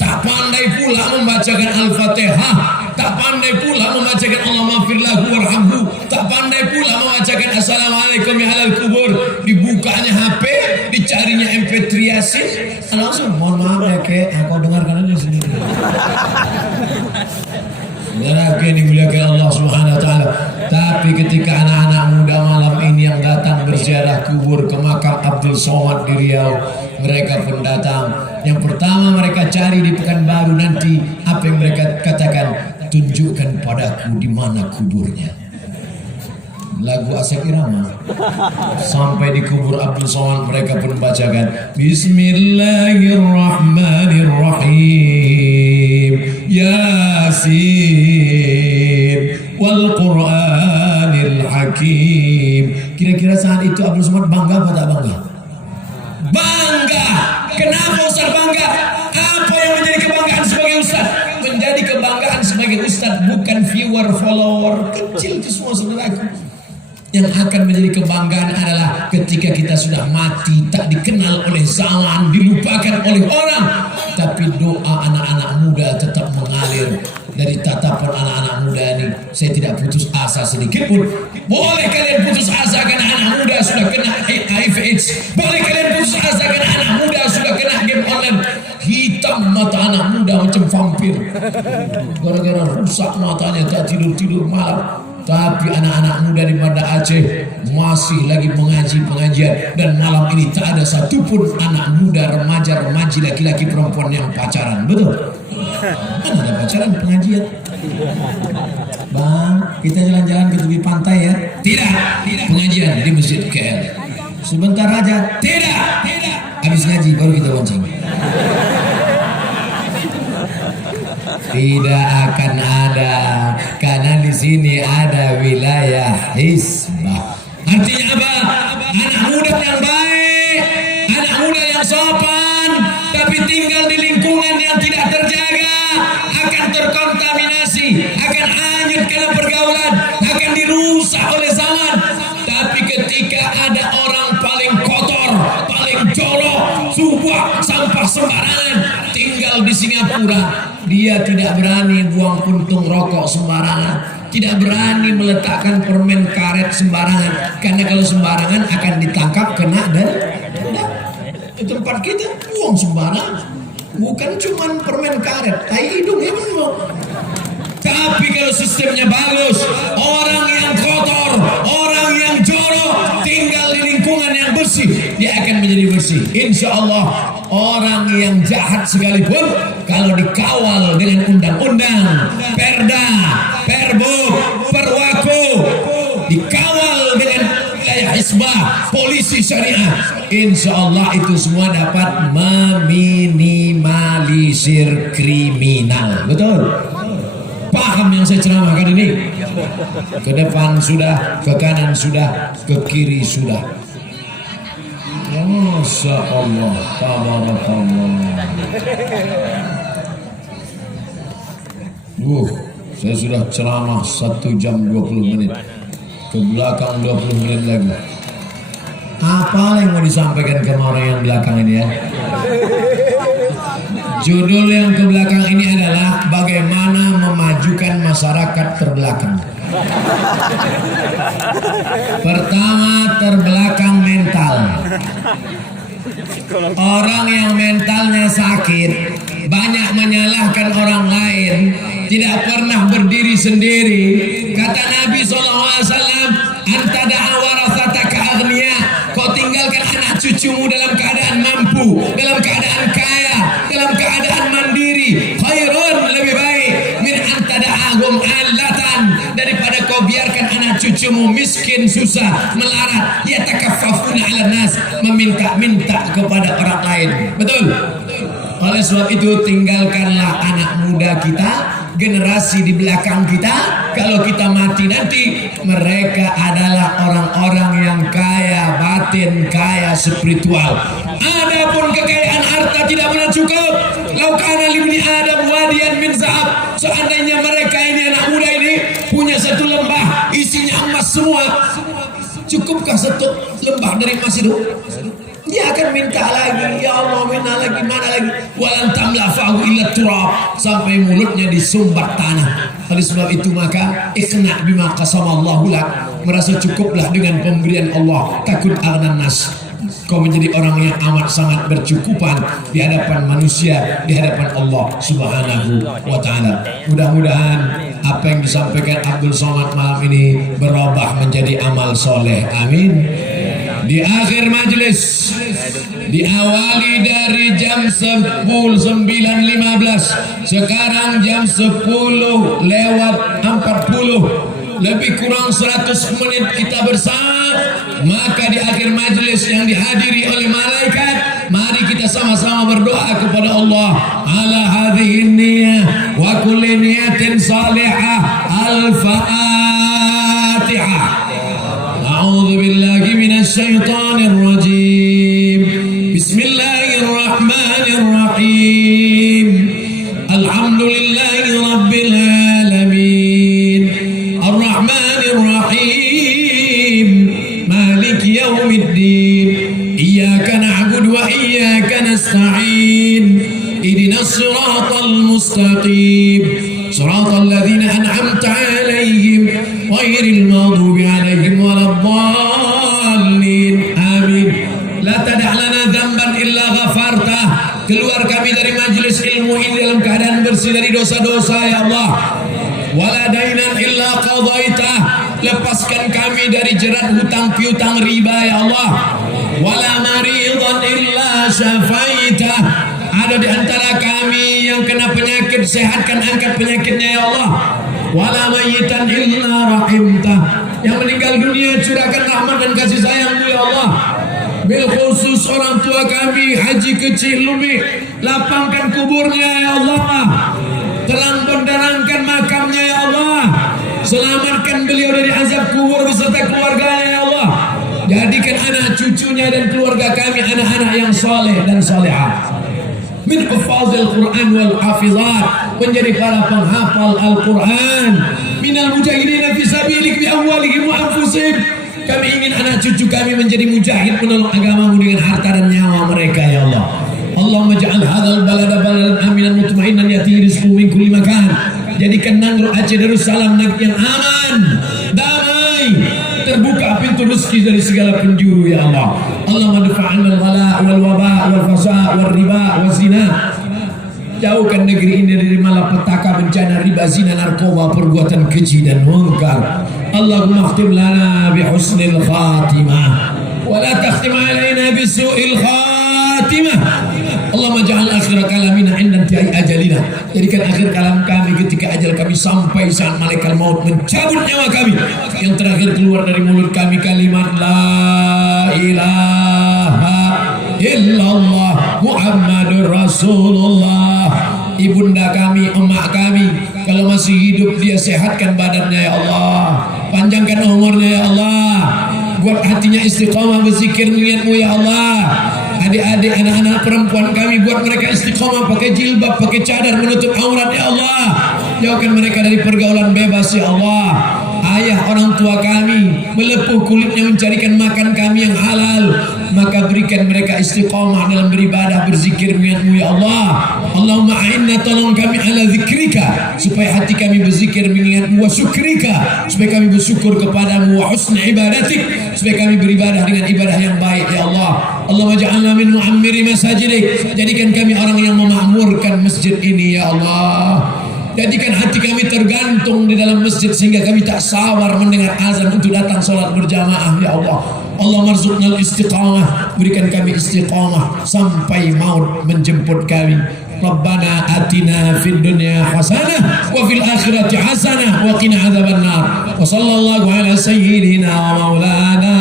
Tak pandai pula membacakan Al-Fatihah, tak pandai pula membacakan Allahumma fir lahu warhamhu, tak pandai pula membacakan Assalamualaikum ya ahlal kubur. Dibukanya HP, dicarinya MP3 Yasin, langsung mohon maaf ya kek, aku dengarkan aja sendiri. Lagi dimuliakan Allah Subhanahu wa taala. Tapi ketika anak-anak muda malam ini yang datang berziarah kubur ke makam Abdul Somad di Riau, mereka pun datang. Yang pertama mereka cari di Pekanbaru nanti, apa yang mereka katakan? Tunjukkan padaku di mana kuburnya. Lagu Asep Irama. Sampai di kubur Abdul Somad mereka pun bacakan Bismillahirrahmanirrahim Yasin wal Qur'anil Hakim. Kira-kira saat itu Abdul Somad bangga atau tak bangga? Bangga. Kenapa Ustaz bangga? Apa yang menjadi kebanggaan sebagai Ustaz? Menjadi kebanggaan sebagai Ustaz bukan viewer, follower, kecil itu semua saudaraku. Yang akan menjadi kebanggaan adalah ketika kita sudah mati, tak dikenal oleh zaman, dilupakan oleh orang, tapi doa anak-anak muda tetap mengalir dari tatapan anak-anak muda ini. Saya tidak putus asa sedikit pun. Boleh kalian putus asa karena anak muda sudah kena HIV/AIDS. Boleh kalian putus asa karena anak muda sudah kena game online. Hitam mata anak muda macam vampir, gara-gara rusak matanya, tak tidur-tidur malam. Tapi anak-anak muda di Banda Aceh masih lagi mengaji pengajian, dan malam ini tak ada satupun anak muda, remaja, remaji, laki-laki, perempuan yang pacaran. Betul? Mana ada pacaran pengajian? Bang, kita jalan-jalan ke tepi pantai ya? Tidak. Pengajian di Masjid KL. Sebentar aja? Tidak. Habis ngaji baru kita bonceng. Tidak akan ada, karena di sini ada wilayah Hizbah. Artinya apa? Anak muda yang baik, anak muda yang sopan, tapi tinggal di lingkungan yang tidak terjaga, akan terkontaminasi, akan hanyut karena pergaulan, akan dirusak oleh zaman. Tapi ketika ada orang paling kotor, paling jorok, subuh sampah sembarangan, tinggal di Singapura, dia tidak berani buang puntung rokok sembarangan, tidak berani meletakkan permen karet sembarangan, karena kalau sembarangan akan ditangkap, kena dan di tempat kita buang sembarangan. Bukan cuma permen karet, tai hidung ya benar. Tapi kalau sistemnya bagus, orang yang kotor, orang yang jorok tinggal di lingkungan yang bersih, dia akan menjadi bersih. Insya Allah. Orang yang jahat sekalipun, kalau dikawal dengan undang-undang, perda, perbuk, perwaku, dikawal dengan wilayah Hizbah, polisi syariah, insya Allah itu semua dapat meminimalisir kriminal. Betul? Paham yang saya ceramahkan ini? Ke depan sudah, ke kanan sudah, ke kiri sudah. Masya Allah, tabarakallah. Saya sudah ceramah 1 jam 20 menit. Ke belakang 20 menit lagi. Apa yang mau disampaikan ke orang yang belakang ini ya? Judul yang ke belakang ini adalah bagaimana memajukan masyarakat terbelakang. Pertama, terbelakang mental. Orang yang mentalnya sakit banyak menyalahkan orang lain, tidak pernah berdiri sendiri. Kata Nabi SAW, anta da'a warasataka aghnia, kau tinggalkan anak cucumu dalam keadaan mampu, dalam keadaan kaya, dalam keadaan mandiri, khairun, lebih baik min anta da'ahum alatan, daripada kau biarkan anak cucumu miskin, susah, melarat, yatakaffafuna 'ala nas, meminta-minta kepada orang lain. Betul? Oleh sebab itu tinggalkanlah anak muda kita, generasi di belakang kita. Kalau kita mati nanti, mereka adalah orang-orang yang kaya batin, kaya spiritual. Adapun kekayaan harta tidak pernah cukup. Lau kana libni Adam wadiyan min zahab, seandainya mereka ini anak muda ini punya satu lembah isinya emas semua, cukupkah satu lembah dari emas itu? Dia akan minta lagi, ya Allah, minta lagi, mana lagi? Walan tamla fa'u illa turab, sampai mulutnya disumbat tanah. Oleh sebab itu maka ikhna bima qasamallahu lak, merasa cukuplah dengan pemberian Allah. Takut aghnan nas, kau menjadi orang yang amat sangat bercukupan di hadapan manusia, di hadapan Allah Subhanahu wa ta'ala. Mudah-mudahan apa yang disampaikan Abdul Somad malam ini berubah menjadi amal soleh. Amin. Di akhir majelis, diawali dari jam 9.15, sekarang jam 10 lewat 40, lebih kurang 100 menit kita bersama. Maka di akhir majelis yang dihadiri oleh malaikat, mari kita sama-sama berdoa kepada Allah. Ala hadhihi niyyah wa kulli niyatin salihah. Al-Fatihah. A'udzu billahi minasy syaithanir rajim. Bismillahirrahmanirrahim. Alhamdulillahi rabbil alamin. Arrahmanir rahim. Maliki yaumiddin. Iyyaka na'budu wa iyyaka nasta'in. Ihdinas siratal mustaqim. Siratal ladzina an'amta 'alaihim ghairil maghdubi 'alaihim waladdallin. Amin. La tada' lana dzamban illa ghafartah. Keluar kami dari majelis ilmu ini dalam keadaan bersih dari dosa-dosa ya Allah. Wala dainan illa qadaitah. Lepaskan kami dari jerat hutang piutang riba ya Allah. Wala maridan illa syafaitah. Ada di antara kami yang kena penyakit, sehatkan, angkat penyakitnya ya Allah. Wala mayyitan illa rahimtah. Yang meninggal dunia, curahkan rahmat dan kasih sayang-Mu ya Allah. Bil khusus orang tua kami Haji Kecil Lumi, lapangkan kuburnya ya Allah. Terang benderangkan makamnya ya Allah. Selamatkan beliau dari azab kubur beserta keluarganya ya Allah. Jadikan anak cucunya dan keluarga kami anak-anak yang soleh dan solehah. Min hufazil Quran wal hafizat, menjadi para penghafal Al-Quran. Minal mujahidina fi sabilik bi amwalihim wa anfusihim. Kami ingin anak cucu kami menjadi mujahid menolong agamamu dengan harta dan nyawa mereka ya Allah. Allahumma ja'al hadzal balada baladan aminan mutmainan yatihi rizquhu min kulli makan. Jadikan Nanggro Aceh Darussalam negeri yang aman, damai, terbuka pintu rezeki dari segala penjuru ya Allah. Allahumma dafa'an al-ghala wal waba wal fasa wal riba wal zina. Jauhkan negeri ini dari malapetaka, bencana, riba, zina, narkoba, perbuatan keji dan munkar. Allahumma khtim lana bi husnil khatimah wa la takhtim alaina bi su'il khatimah. Allahumma ja'al akhir kalamina inda intihi ajalina. Jadikan akhir kalam kami ketika ajal kami sampai saat malaikat maut mencabut nyawa kami, yang terakhir keluar dari mulut kami kalimat la ilaha illallah Muhammadur Rasulullah. Ibunda kami, emak kami, kalau masih hidup dia sehatkan badannya ya Allah, panjangkan umurnya ya Allah, buat hatinya istiqamah berzikir mengingat-Mu ya Allah. Adik-adik, anak-anak perempuan kami, buat mereka istiqamah pakai jilbab, pakai cadar, menutup aurat ya Allah. Jauhkan mereka dari pergaulan bebas ya Allah. Ayah orang tua kami melepuh kulitnya mencarikan makan kami yang halal, maka berikan mereka istiqamah dalam beribadah, berzikir mengingat-Mu ya Allah. Allahumma a'inna, tolong kami ala zikrika, supaya hati kami berzikir mengingat-Mu, wa syukrika, supaya kami bersyukur kepadamu, wa husni ibadatik, supaya kami beribadah dengan ibadah yang baik ya Allah. Allahumma ja'alna min mu'ammiri masajidik, jadikan kami orang yang memakmurkan masjid ini ya Allah. Jadikan hati kami tergantung di dalam masjid sehingga kami tak sabar mendengar azan untuk datang sholat berjamaah ya Allah. Allah marzuqnal istiqamah, berikan kami istiqamah sampai maut menjemput kami. Rabbana atina fid dunya hasanah wa fil akhirati hasanah wa qina adzabannar. Wa sallallahu ala sayyidina wa maulana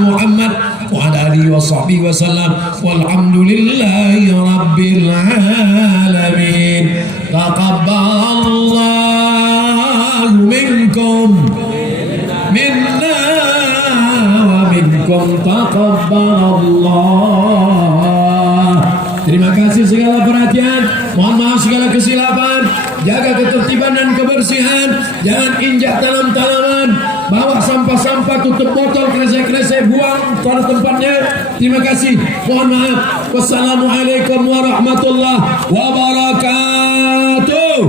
Muhammad wa ala alihi wa sahbihi wa sallam. Walhamdulillahi rabbil alamin. Taqabbalallahu minkum minna wa minkum taqabbalallah. Terima kasih segala perhatian. Mohon maaf segala kesilapan. Jaga ketertiban dan kebersihan. Jangan injak tanam-tanaman. Bawa sampah-sampah, tutup botol, kresek-kresek, buang pada tempatnya. Terima kasih. Mohon maaf. Wassalamualaikum warahmatullahi wabarakatuh.